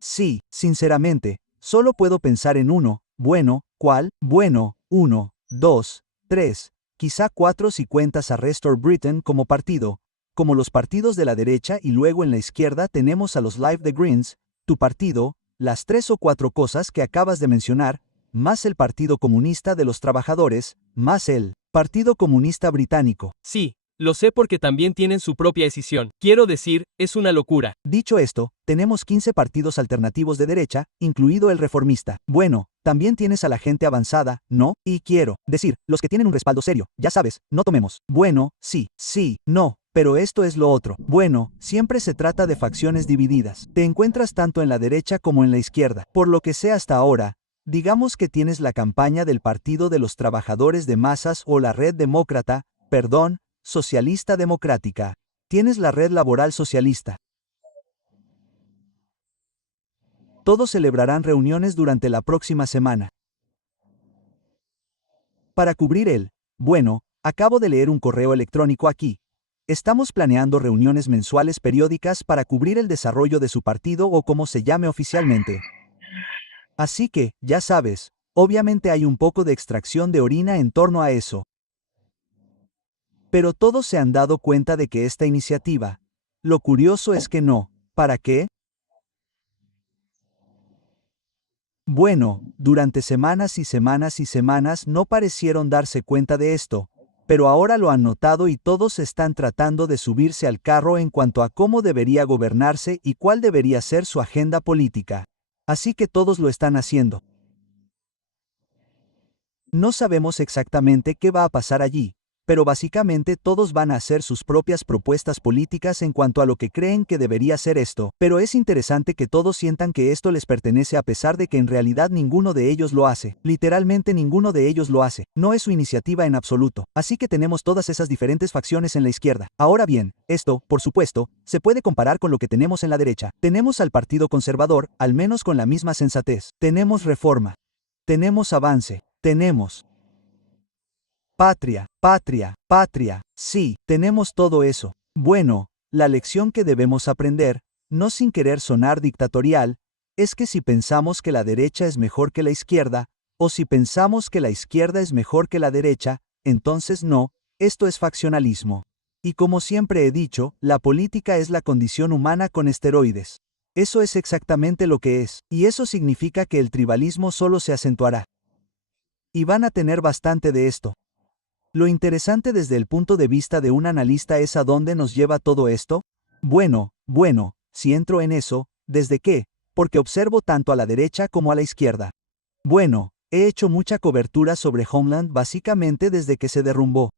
Sí, sinceramente, solo puedo pensar en uno. Bueno, ¿cuál? Bueno, 1, 2, 3, quizá 4 si cuentas a Restore Britain como partido, como los partidos de la derecha y luego en la izquierda tenemos a los Live the Greens, tu partido, las 3 o 4 cosas que acabas de mencionar, más el Partido Comunista de los Trabajadores, más el Partido Comunista Británico. Sí, Lo sé porque también tienen su propia decisión. Quiero decir, es una locura. Dicho esto, tenemos 15 partidos alternativos de derecha, incluido el reformista. Bueno, también tienes a la gente avanzada, ¿no? Y quiero decir, los que tienen un respaldo serio, ya sabes, no tomemos. Bueno, sí, no. Pero esto es lo otro. Bueno, siempre se trata de facciones divididas. Te encuentras tanto en la derecha como en la izquierda. Por lo que sé hasta ahora, digamos que tienes la campaña del Partido de los Trabajadores de Masas o la Red Demócrata, perdón, Socialista Democrática. Tienes la Red Laboral Socialista. Todos celebrarán reuniones durante la próxima semana. Para cubrir bueno, acabo de leer un correo electrónico aquí. Estamos planeando reuniones mensuales periódicas para cubrir el desarrollo de su partido o como se llame oficialmente. Así que, ya sabes, obviamente hay un poco de extracción de orina en torno a eso. Pero todos se han dado cuenta de que esta iniciativa, lo curioso es que no, ¿para qué? Bueno, durante semanas y semanas y semanas no parecieron darse cuenta de esto, pero ahora lo han notado y todos están tratando de subirse al carro en cuanto a cómo debería gobernarse y cuál debería ser su agenda política. Así que todos lo están haciendo. No sabemos exactamente qué va a pasar allí, pero básicamente todos van a hacer sus propias propuestas políticas en cuanto a lo que creen que debería ser esto, pero es interesante que todos sientan que esto les pertenece a pesar de que en realidad ninguno de ellos lo hace, literalmente ninguno de ellos lo hace, no es su iniciativa en absoluto, así que tenemos todas esas diferentes facciones en la izquierda. Ahora bien, esto, por supuesto, se puede comparar con lo que tenemos en la derecha. Tenemos al Partido Conservador, al menos con la misma sensatez. Tenemos reforma. Tenemos avance. Tenemos patria, sí, tenemos todo eso. Bueno, la lección que debemos aprender, no sin querer sonar dictatorial, es que si pensamos que la derecha es mejor que la izquierda, o si pensamos que la izquierda es mejor que la derecha, entonces no, esto es faccionalismo. Y como siempre he dicho, la política es la condición humana con esteroides. Eso es exactamente lo que es, y eso significa que el tribalismo solo se acentuará. Y van a tener bastante de esto. Lo interesante desde el punto de vista de un analista es a dónde nos lleva todo esto. Bueno, si entro en eso, ¿desde qué? Porque observo tanto a la derecha como a la izquierda. Bueno, he hecho mucha cobertura sobre Homeland básicamente desde que se derrumbó.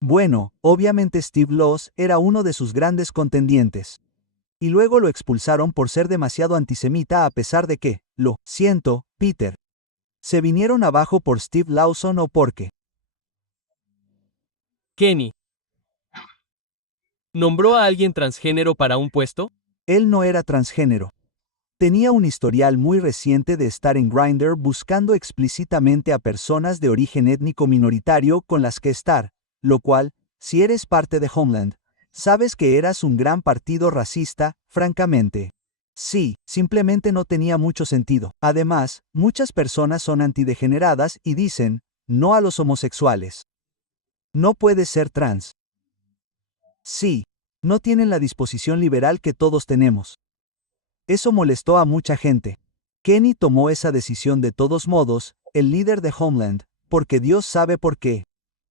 Bueno, obviamente Steve Laws era uno de sus grandes contendientes. Y luego lo expulsaron por ser demasiado antisemita a pesar de que, lo siento, Peter. ¿Se vinieron abajo por Steve Lawson o por qué? Kenny. ¿Nombró a alguien transgénero para un puesto? Él no era transgénero. Tenía un historial muy reciente de estar en Grindr buscando explícitamente a personas de origen étnico minoritario con las que estar, lo cual, si eres parte de Homeland, sabes que eras un gran partido racista, francamente. Sí, simplemente no tenía mucho sentido. Además, muchas personas son antidegeneradas y dicen, no a los homosexuales. No puedes ser trans. Sí, no tienen la disposición liberal que todos tenemos. Eso molestó a mucha gente. Kenny tomó esa decisión de todos modos, el líder de Homeland, porque Dios sabe por qué.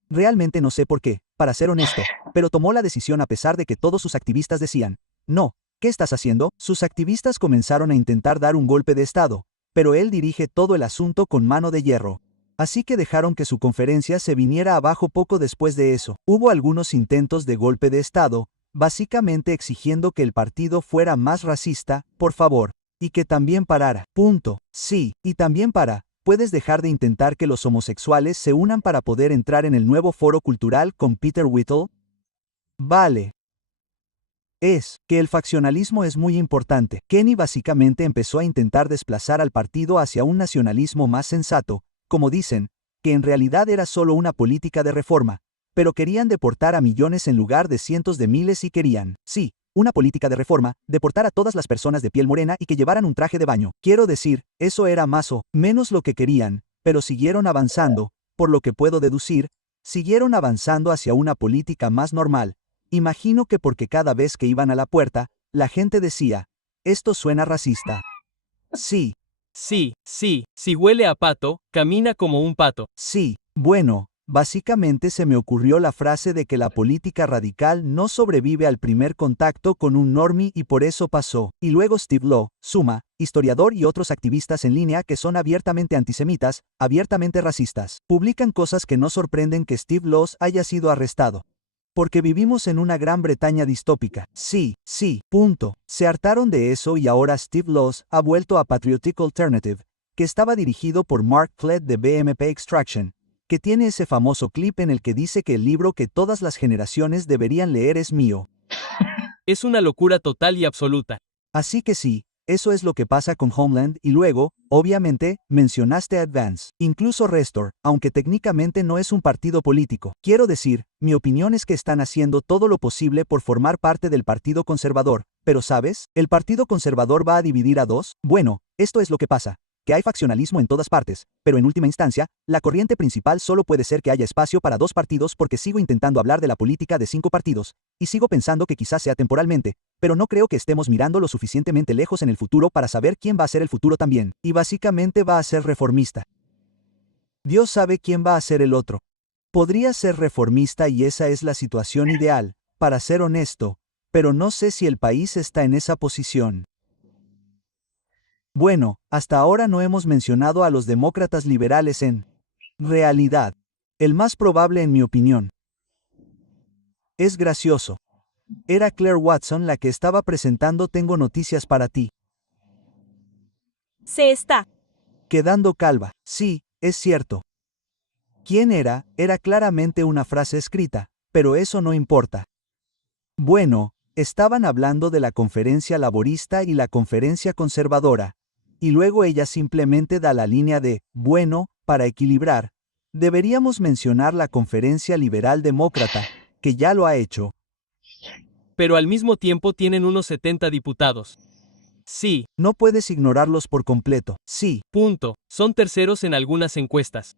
Realmente no sé por qué, para ser honesto, pero tomó la decisión a pesar de que todos sus activistas decían, no, ¿qué estás haciendo? Sus activistas comenzaron a intentar dar un golpe de estado, pero él dirige todo el asunto con mano de hierro. Así que dejaron que su conferencia se viniera abajo poco después de eso. Hubo algunos intentos de golpe de estado, básicamente exigiendo que el partido fuera más racista, por favor, y que también parara. Punto. Sí, y también puedes dejar de intentar que los homosexuales se unan para poder entrar en el nuevo foro cultural con Peter Whittle. Vale. Es que el faccionalismo es muy importante. Kenny básicamente empezó a intentar desplazar al partido hacia un nacionalismo más sensato, como dicen, que en realidad era solo una política de reforma, pero querían deportar a millones en lugar de cientos de miles y querían, sí, una política de reforma, deportar a todas las personas de piel morena y que llevaran un traje de baño. Quiero decir, eso era más o menos lo que querían, pero siguieron avanzando, por lo que puedo deducir, siguieron avanzando hacia una política más normal. Imagino que porque cada vez que iban a la puerta, la gente decía, esto suena racista. Sí. Sí, si huele a pato, camina como un pato. Sí, bueno, Básicamente se me ocurrió la frase de que la política radical no sobrevive al primer contacto con un normie y por eso pasó. Y luego Steve Law, suma, historiador y otros activistas en línea que son abiertamente antisemitas, abiertamente racistas, publican cosas que no sorprenden que Steve Law haya sido arrestado. Porque vivimos en una Gran Bretaña distópica. Sí, punto. Se hartaron de eso y ahora Steve Law ha vuelto a Patriotic Alternative, que estaba dirigido por Mark Klett de BMP Extraction, que tiene ese famoso clip en el que dice que el libro que todas las generaciones deberían leer es mío. Es una locura total y absoluta. Así que sí, eso es lo que pasa con Homeland y luego, obviamente, mencionaste Advance, incluso Restore, aunque técnicamente no es un partido político. Quiero decir, mi opinión es que están haciendo todo lo posible por formar parte del Partido Conservador, pero ¿sabes? ¿El Partido Conservador va a dividir a dos? Bueno, esto es lo que pasa. Que hay faccionalismo en todas partes, pero en última instancia, la corriente principal solo puede ser que haya espacio para dos partidos porque sigo intentando hablar de la política de 5 partidos, y sigo pensando que quizás sea temporalmente, pero no creo que estemos mirando lo suficientemente lejos en el futuro para saber quién va a ser el futuro también, y básicamente va a ser reformista. Dios sabe quién va a ser el otro. Podría ser reformista y esa es la situación ideal, para ser honesto, pero no sé si el país está en esa posición. Bueno, hasta ahora no hemos mencionado a los demócratas liberales en realidad. El más probable en mi opinión. Es gracioso. Era Claire Watson la que estaba presentando Tengo noticias para ti. Se está Quedando calva. Sí, es cierto. ¿Quién era? Era claramente una frase escrita, pero eso no importa. Bueno, estaban hablando de la conferencia laborista y la conferencia conservadora. Y luego ella simplemente da la línea de, bueno, para equilibrar, deberíamos mencionar la conferencia liberal demócrata, que ya lo ha hecho. Pero al mismo tiempo tienen unos 70 diputados. Sí, No puedes ignorarlos por completo. Sí, punto. Son terceros en algunas encuestas.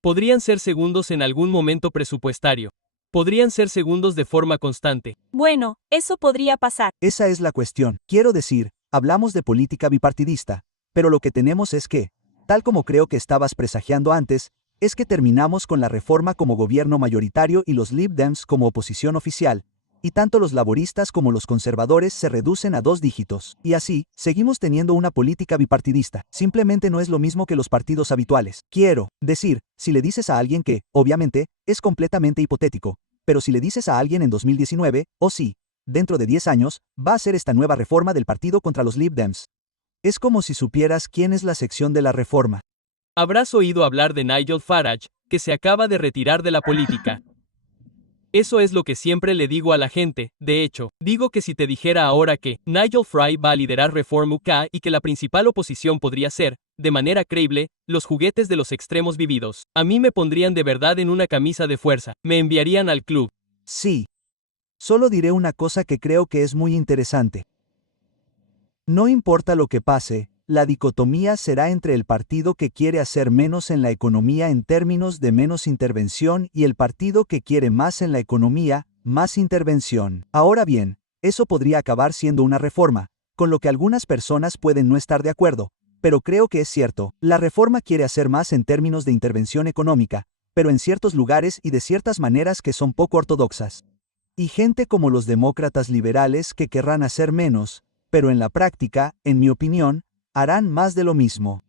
Podrían ser segundos en algún momento presupuestario. Podrían ser segundos de forma constante. bueno, eso podría pasar. esa es la cuestión. Quiero decir, hablamos de política bipartidista, pero lo que tenemos es que, tal como creo que estabas presagiando antes, es que terminamos con la reforma como gobierno mayoritario y los Lib Dems como oposición oficial, y tanto los laboristas como los conservadores se reducen a 2 dígitos. Y así, seguimos teniendo una política bipartidista. Simplemente no es lo mismo que los partidos habituales. Quiero decir, si le dices a alguien que, obviamente, es completamente hipotético, pero si le dices a alguien en 2019, o sí, dentro de 10 años, va a ser esta nueva reforma del partido contra los Lib Dems. Es como si supieras quién es la sección de la reforma. Habrás oído hablar de Nigel Farage, que se acaba de retirar de la política. Eso es lo que siempre le digo a la gente. De hecho, digo que si te dijera ahora que Nigel Farage va a liderar Reform UK y que la principal oposición podría ser, de manera creíble, los juguetes de los extremos vividos, a mí me pondrían de verdad en una camisa de fuerza, me enviarían al club. Sí. Solo diré una cosa que creo que es muy interesante. No importa lo que pase, la dicotomía será entre el partido que quiere hacer menos en la economía en términos de menos intervención y el partido que quiere más en la economía, más intervención. Ahora bien, eso podría acabar siendo una reforma, con lo que algunas personas pueden no estar de acuerdo, pero creo que es cierto, la reforma quiere hacer más en términos de intervención económica, pero en ciertos lugares y de ciertas maneras que son poco ortodoxas. Y gente como los demócratas liberales que querrán hacer menos, pero en la práctica, en mi opinión, harán más de lo mismo.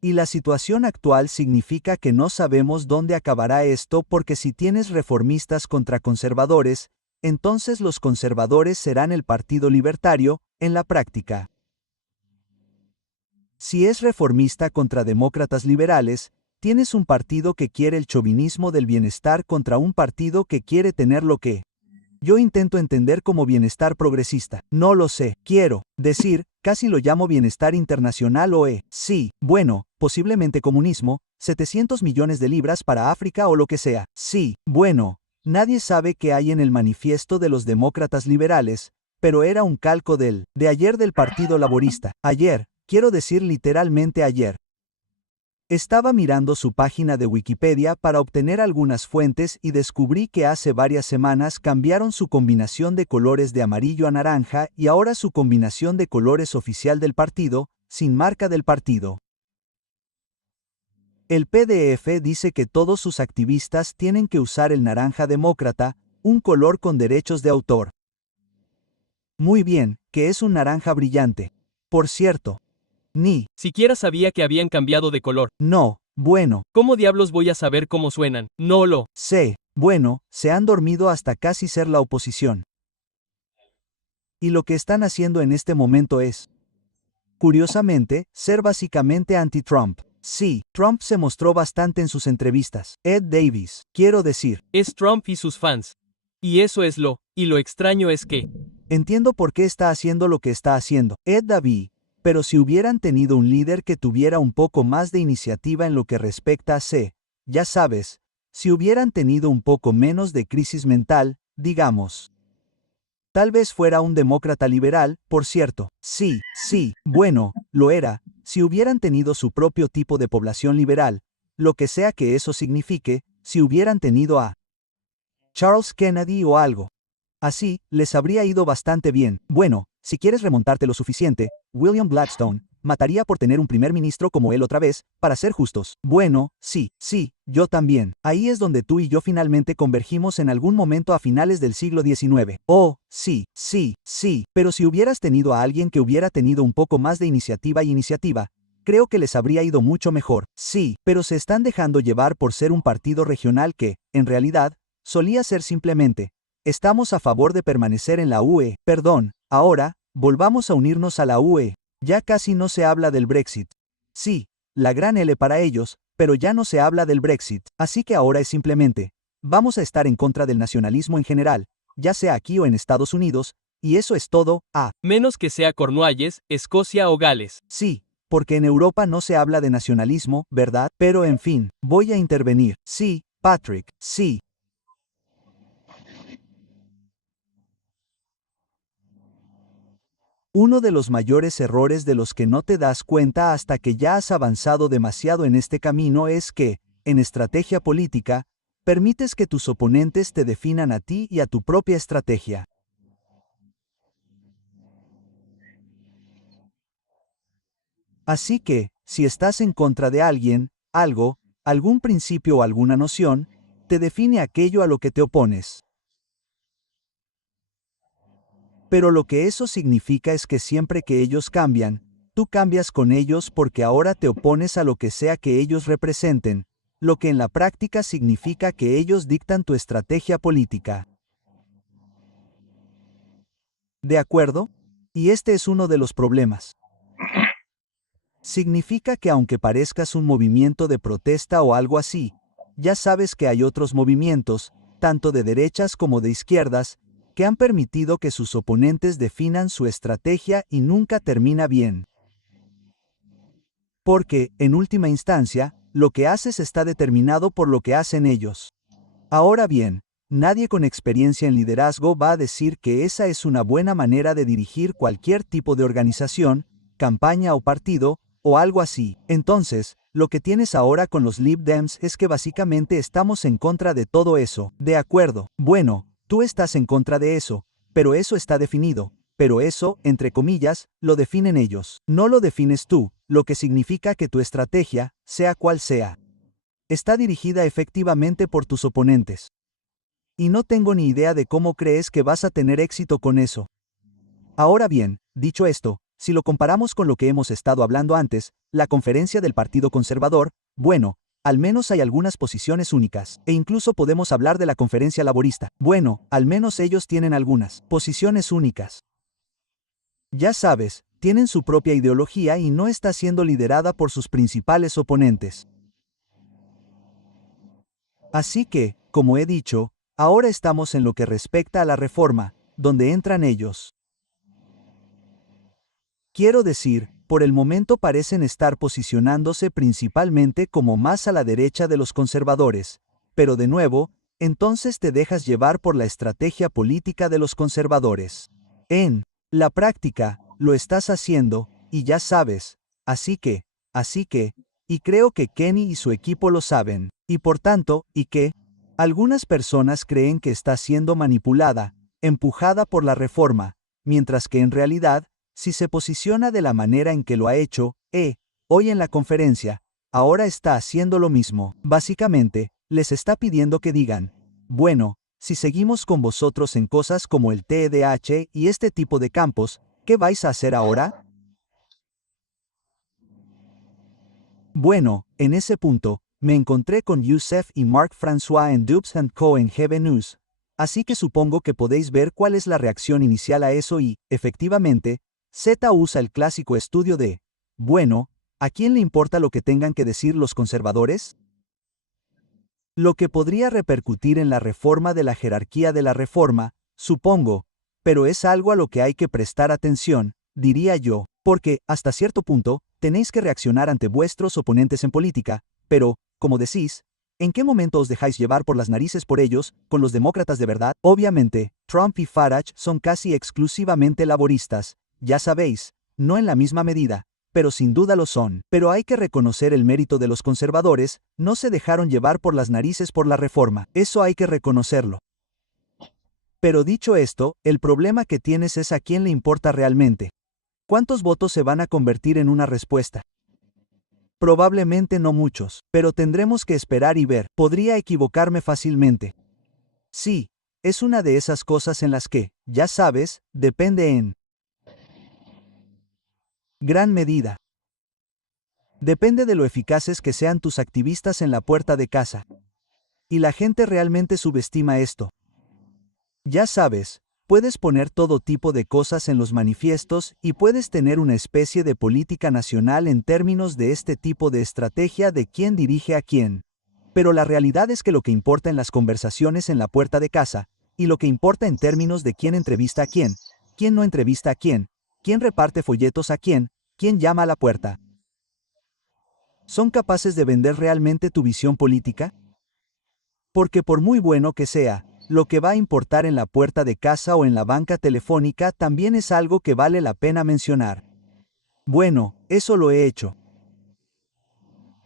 Y la situación actual significa que no sabemos dónde acabará esto porque si tienes reformistas contra conservadores, entonces los conservadores serán el Partido Libertario, en la práctica. Si es reformista contra demócratas liberales, tienes un partido que quiere el chauvinismo del bienestar contra un partido que quiere tener lo que yo intento entender como bienestar progresista. No lo sé. Quiero decir, casi lo llamo bienestar internacional o sí, bueno, posiblemente comunismo, 700 millones de libras para África o lo que sea. Sí, bueno, nadie sabe qué hay en el manifiesto de los demócratas liberales, pero era un calco de ayer del Partido Laborista. Ayer, quiero decir literalmente ayer. Estaba mirando su página de Wikipedia para obtener algunas fuentes y descubrí que hace varias semanas cambiaron su combinación de colores de amarillo a naranja y ahora su combinación de colores oficial del partido, sin marca del partido. El PDF dice que todos sus activistas tienen que usar el naranja demócrata, un color con derechos de autor. Muy bien, que es un naranja brillante. Por cierto. Ni. Siquiera sabía que habían cambiado de color. No. Bueno. ¿Cómo diablos voy a saber cómo suenan? No lo sé. Bueno, se han dormido hasta casi ser la oposición. Y lo que están haciendo en este momento es, curiosamente, ser básicamente anti-Trump. Sí, Trump se mostró bastante en sus entrevistas. Ed Davis, quiero decir. Es Trump y sus fans. Y eso es y lo extraño es que... Entiendo por qué está haciendo lo que está haciendo. Ed Davis. Pero si hubieran tenido un líder que tuviera un poco más de iniciativa en lo que respecta a ya sabes, si hubieran tenido un poco menos de crisis mental, digamos. Tal vez fuera un demócrata liberal, por cierto. Sí, bueno, lo era, si hubieran tenido su propio tipo de población liberal, lo que sea que eso signifique, si hubieran tenido a Charles Kennedy o algo. Así, les habría ido bastante bien. Bueno, si quieres remontarte lo suficiente, William Gladstone mataría por tener un primer ministro como él otra vez, para ser justos. Bueno, sí, yo también. Ahí es donde tú y yo finalmente convergimos en algún momento a finales del siglo XIX. Oh, sí, pero si hubieras tenido a alguien que hubiera tenido un poco más de iniciativa, creo que les habría ido mucho mejor. Sí, pero se están dejando llevar por ser un partido regional que, en realidad, solía ser simplemente, estamos a favor de permanecer en la UE. Perdón, ahora, volvamos a unirnos a la UE. Ya casi no se habla del Brexit. Sí, la gran L para ellos, pero ya no se habla del Brexit. Así que ahora es simplemente, vamos a estar en contra del nacionalismo en general, ya sea aquí o en Estados Unidos, y eso es todo, menos que sea Cornualles, Escocia o Gales. Sí, porque en Europa no se habla de nacionalismo, ¿verdad? Pero en fin, voy a intervenir. Sí, Patrick, sí. Uno de los mayores errores de los que no te das cuenta hasta que ya has avanzado demasiado en este camino es que, en estrategia política, permites que tus oponentes te definan a ti y a tu propia estrategia. Así que, si estás en contra de alguien, algo, algún principio o alguna noción, te define aquello a lo que te opones. Pero lo que eso significa es que siempre que ellos cambian, tú cambias con ellos porque ahora te opones a lo que sea que ellos representen, lo que en la práctica significa que ellos dictan tu estrategia política. ¿De acuerdo? Y este es uno de los problemas. Significa que aunque parezcas un movimiento de protesta o algo así, ya sabes que hay otros movimientos, tanto de derechas como de izquierdas, que han permitido que sus oponentes definan su estrategia y nunca termina bien. Porque, en última instancia, lo que haces está determinado por lo que hacen ellos. Ahora bien, nadie con experiencia en liderazgo va a decir que esa es una buena manera de dirigir cualquier tipo de organización, campaña o partido, o algo así. Entonces, lo que tienes ahora con los Lib Dems es que básicamente estamos en contra de todo eso. De acuerdo, bueno, tú estás en contra de eso, pero eso está definido. Pero eso, entre comillas, lo definen ellos. No lo defines tú, lo que significa que tu estrategia, sea cual sea, está dirigida efectivamente por tus oponentes. Y no tengo ni idea de cómo crees que vas a tener éxito con eso. Ahora bien, dicho esto, si lo comparamos con lo que hemos estado hablando antes, la conferencia del Partido Conservador, bueno, al menos hay algunas posiciones únicas, e incluso podemos hablar de la conferencia laborista. Bueno, al menos ellos tienen algunas posiciones únicas. Ya sabes, tienen su propia ideología y no está siendo liderada por sus principales oponentes. Así que, como he dicho, ahora estamos en lo que respecta a la reforma, donde entran ellos. Quiero decir, por el momento parecen estar posicionándose principalmente como más a la derecha de los conservadores, pero de nuevo, entonces te dejas llevar por la estrategia política de los conservadores. En la práctica, lo estás haciendo, y ya sabes, así que, y creo que Kenny y su equipo lo saben, y por tanto, y que, algunas personas creen que está siendo manipulada, empujada por la reforma, mientras que en realidad, si se posiciona de la manera en que lo ha hecho, hoy en la conferencia, ahora está haciendo lo mismo. Básicamente, les está pidiendo que digan, bueno, si seguimos con vosotros en cosas como el TDAH y este tipo de campos, ¿qué vais a hacer ahora? Bueno, en ese punto, me encontré con Youssef y Marc-François en Dupes & Co. en GB News, así que supongo que podéis ver cuál es la reacción inicial a eso y, efectivamente, Z usa el clásico estudio de, bueno, ¿a quién le importa lo que tengan que decir los conservadores? Lo que podría repercutir en la reforma de la jerarquía de la reforma, supongo, pero es algo a lo que hay que prestar atención, diría yo, porque, hasta cierto punto, tenéis que reaccionar ante vuestros oponentes en política, pero, como decís, ¿en qué momento os dejáis llevar por las narices por ellos, con los demócratas de verdad? Obviamente, Trump y Farage son casi exclusivamente laboristas, ya sabéis, no en la misma medida, pero sin duda lo son. Pero hay que reconocer el mérito de los conservadores, no se dejaron llevar por las narices por la reforma, eso hay que reconocerlo. Pero dicho esto, el problema que tienes es a quién le importa realmente. ¿Cuántos votos se van a convertir en una respuesta? Probablemente no muchos, pero tendremos que esperar y ver, podría equivocarme fácilmente. Sí, es una de esas cosas en las que, ya sabes, depende en gran medida. Depende de lo eficaces que sean tus activistas en la puerta de casa. Y la gente realmente subestima esto. Ya sabes, puedes poner todo tipo de cosas en los manifiestos y puedes tener una especie de política nacional en términos de este tipo de estrategia de quién dirige a quién. Pero la realidad es que lo que importa en las conversaciones en la puerta de casa, y lo que importa en términos de quién entrevista a quién no entrevista a quién reparte folletos a quién llama a la puerta. ¿Son capaces de vender realmente tu visión política? Porque por muy bueno que sea, lo que va a importar en la puerta de casa o en la banca telefónica también es algo que vale la pena mencionar. Bueno, eso lo he hecho.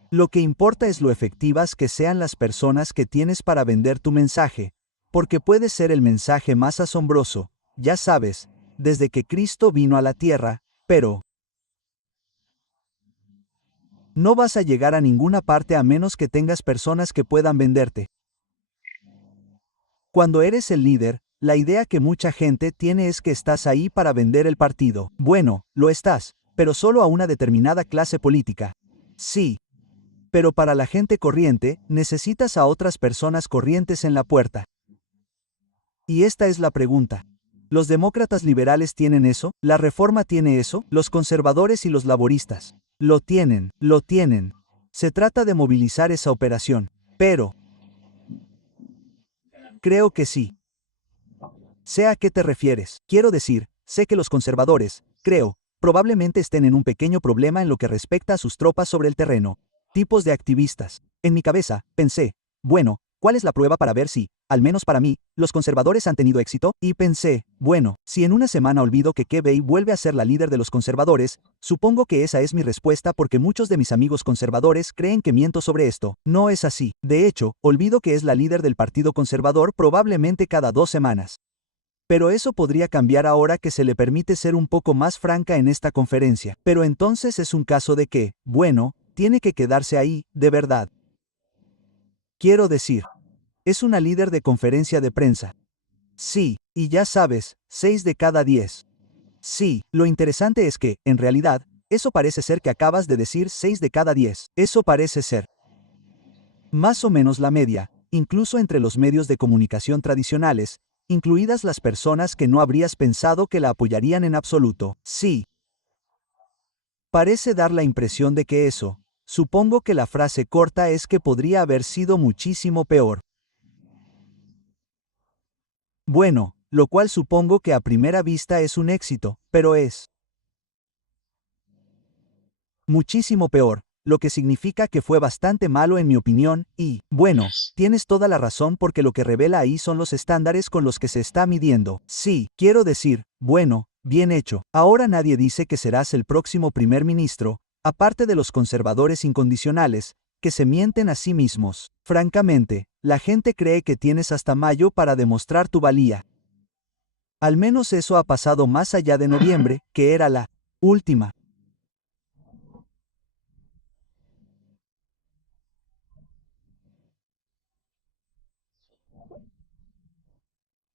Lo que importa es lo efectivas que sean las personas que tienes para vender tu mensaje, porque puede ser el mensaje más asombroso, ya sabes, desde que Cristo vino a la tierra, pero no vas a llegar a ninguna parte a menos que tengas personas que puedan venderte. Cuando eres el líder, la idea que mucha gente tiene es que estás ahí para vender el partido. Bueno, lo estás, pero solo a una determinada clase política. Sí. Pero para la gente corriente, necesitas a otras personas corrientes en la puerta. Y esta es la pregunta. ¿Los demócratas liberales tienen eso? ¿La reforma tiene eso? ¿Los conservadores y los laboristas? Lo tienen, lo tienen. Se trata de movilizar esa operación. Pero creo que sí. Sé a qué te refieres. Quiero decir, sé que los conservadores, creo, probablemente estén en un pequeño problema en lo que respecta a sus tropas sobre el terreno. Tipos de activistas. En mi cabeza, pensé, bueno, ¿cuál es la prueba para ver si, al menos para mí, los conservadores han tenido éxito? Y pensé, bueno, si en una semana olvido que Kebey vuelve a ser la líder de los conservadores, supongo que esa es mi respuesta porque muchos de mis amigos conservadores creen que miento sobre esto. No es así. De hecho, olvido que es la líder del Partido Conservador probablemente cada 2 semanas. Pero eso podría cambiar ahora que se le permite ser un poco más franca en esta conferencia. Pero entonces es un caso de que, bueno, tiene que quedarse ahí, de verdad. Quiero decir, es una líder de conferencia de prensa. Sí, y ya sabes, 6 de cada 10. Sí, lo interesante es que, en realidad, eso parece ser que acabas de decir 6 de cada 10. Eso parece ser más o menos la media, incluso entre los medios de comunicación tradicionales, incluidas las personas que no habrías pensado que la apoyarían en absoluto. Sí. Parece dar la impresión de que eso, supongo que la frase corta es que podría haber sido muchísimo peor. Bueno, lo cual supongo que a primera vista es un éxito, pero es muchísimo peor, lo que significa que fue bastante malo en mi opinión, y, bueno, tienes toda la razón porque lo que revela ahí son los estándares con los que se está midiendo. Sí, quiero decir, bueno, bien hecho. Ahora nadie dice que serás el próximo primer ministro, aparte de los conservadores incondicionales, que se mienten a sí mismos. Francamente, la gente cree que tienes hasta mayo para demostrar tu valía. Al menos eso ha pasado más allá de noviembre, que era la última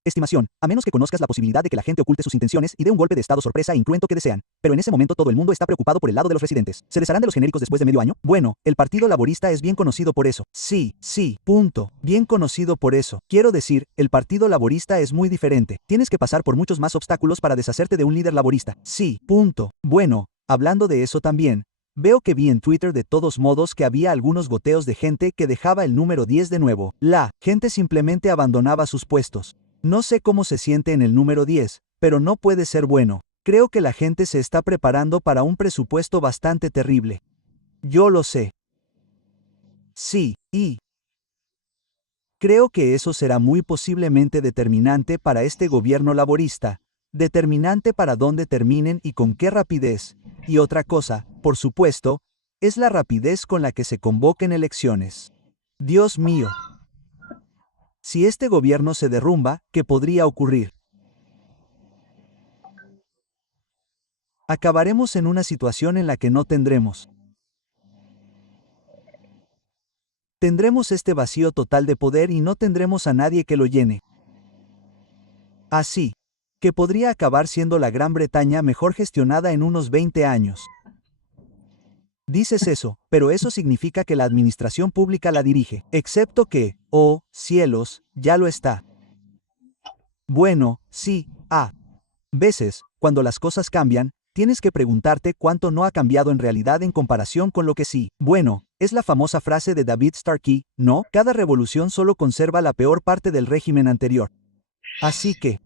Estimación, a menos que conozcas la posibilidad de que la gente oculte sus intenciones y dé un golpe de estado sorpresa e incruento que desean. Pero en ese momento todo el mundo está preocupado por el lado de los residentes. ¿Se desharán de los genéricos después de medio año? Bueno, el Partido Laborista es bien conocido por eso. Sí, punto. Bien conocido por eso. Quiero decir, el Partido Laborista es muy diferente. Tienes que pasar por muchos más obstáculos para deshacerte de un líder laborista. Sí, punto. Bueno, hablando de eso también. Veo que vi en Twitter de todos modos que había algunos goteos de gente que dejaba el número 10 de nuevo. La gente simplemente abandonaba sus puestos. No sé cómo se siente en el número 10, pero no puede ser bueno. Creo que la gente se está preparando para un presupuesto bastante terrible. Yo lo sé. Sí, y creo que eso será muy posiblemente determinante para este gobierno laborista, determinante para dónde terminen y con qué rapidez. Y otra cosa, por supuesto, es la rapidez con la que se convoquen elecciones. Dios mío. Si este gobierno se derrumba, ¿qué podría ocurrir? Acabaremos en una situación en la que no tendremos este vacío total de poder y no tendremos a nadie que lo llene. Así que podría acabar siendo la Gran Bretaña mejor gestionada en unos 20 años. Dices eso, pero eso significa que la administración pública la dirige, excepto que, oh, cielos, ya lo está. Bueno, sí, a veces, cuando las cosas cambian, tienes que preguntarte cuánto no ha cambiado en realidad en comparación con lo que sí. Bueno, es la famosa frase de David Starkey, ¿no? Cada revolución solo conserva la peor parte del régimen anterior. Así que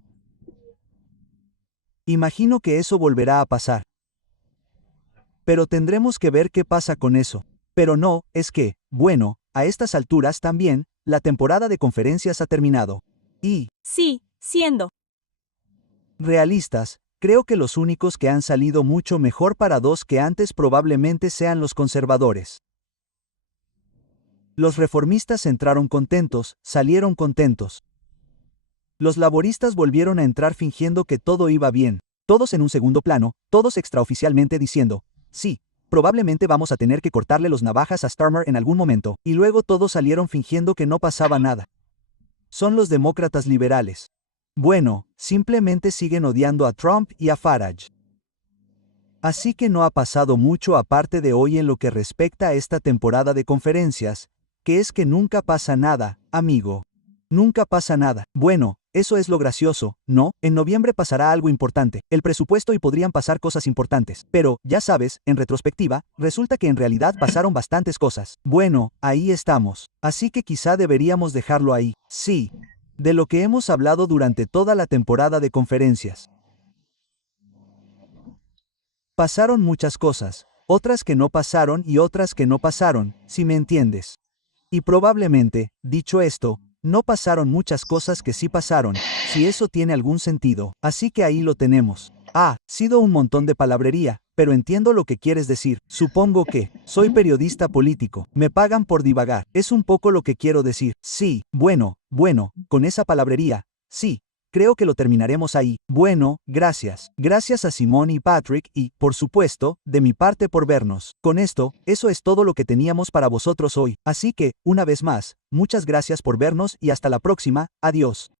imagino que eso volverá a pasar. Pero tendremos que ver qué pasa con eso. Pero no, es que, bueno, a estas alturas también, la temporada de conferencias ha terminado. Y, Sí, siendo realistas, creo que los únicos que han salido mucho mejor parados que antes probablemente sean los conservadores. Los reformistas entraron contentos, salieron contentos. Los laboristas volvieron a entrar fingiendo que todo iba bien. Todos en un segundo plano, todos extraoficialmente diciendo, sí, probablemente vamos a tener que cortarle los navajas a Starmer en algún momento, y luego todos salieron fingiendo que no pasaba nada. Son los demócratas liberales. Bueno, simplemente siguen odiando a Trump y a Farage. Así que no ha pasado mucho aparte de hoy en lo que respecta a esta temporada de conferencias, que es que nunca pasa nada, amigo. Nunca pasa nada. Bueno, eso es lo gracioso, ¿no? En noviembre pasará algo importante, el presupuesto y podrían pasar cosas importantes. Pero, ya sabes, en retrospectiva, resulta que en realidad pasaron bastantes cosas. Bueno, ahí estamos. Así que quizá deberíamos dejarlo ahí. Sí. De lo que hemos hablado durante toda la temporada de conferencias. Pasaron muchas cosas, otras que no pasaron y otras que no pasaron, si me entiendes. Y probablemente, dicho esto, no pasaron muchas cosas que sí pasaron, si eso tiene algún sentido. Así que ahí lo tenemos. Ha sido un montón de palabrería, pero entiendo lo que quieres decir. Supongo que soy periodista político. Me pagan por divagar. Es un poco lo que quiero decir. Sí, bueno, con esa palabrería. Sí, creo que lo terminaremos ahí. Bueno, gracias. Gracias a Simón y Patrick y, por supuesto, de mi parte por vernos. Con esto, eso es todo lo que teníamos para vosotros hoy. Así que, una vez más, muchas gracias por vernos y hasta la próxima. Adiós.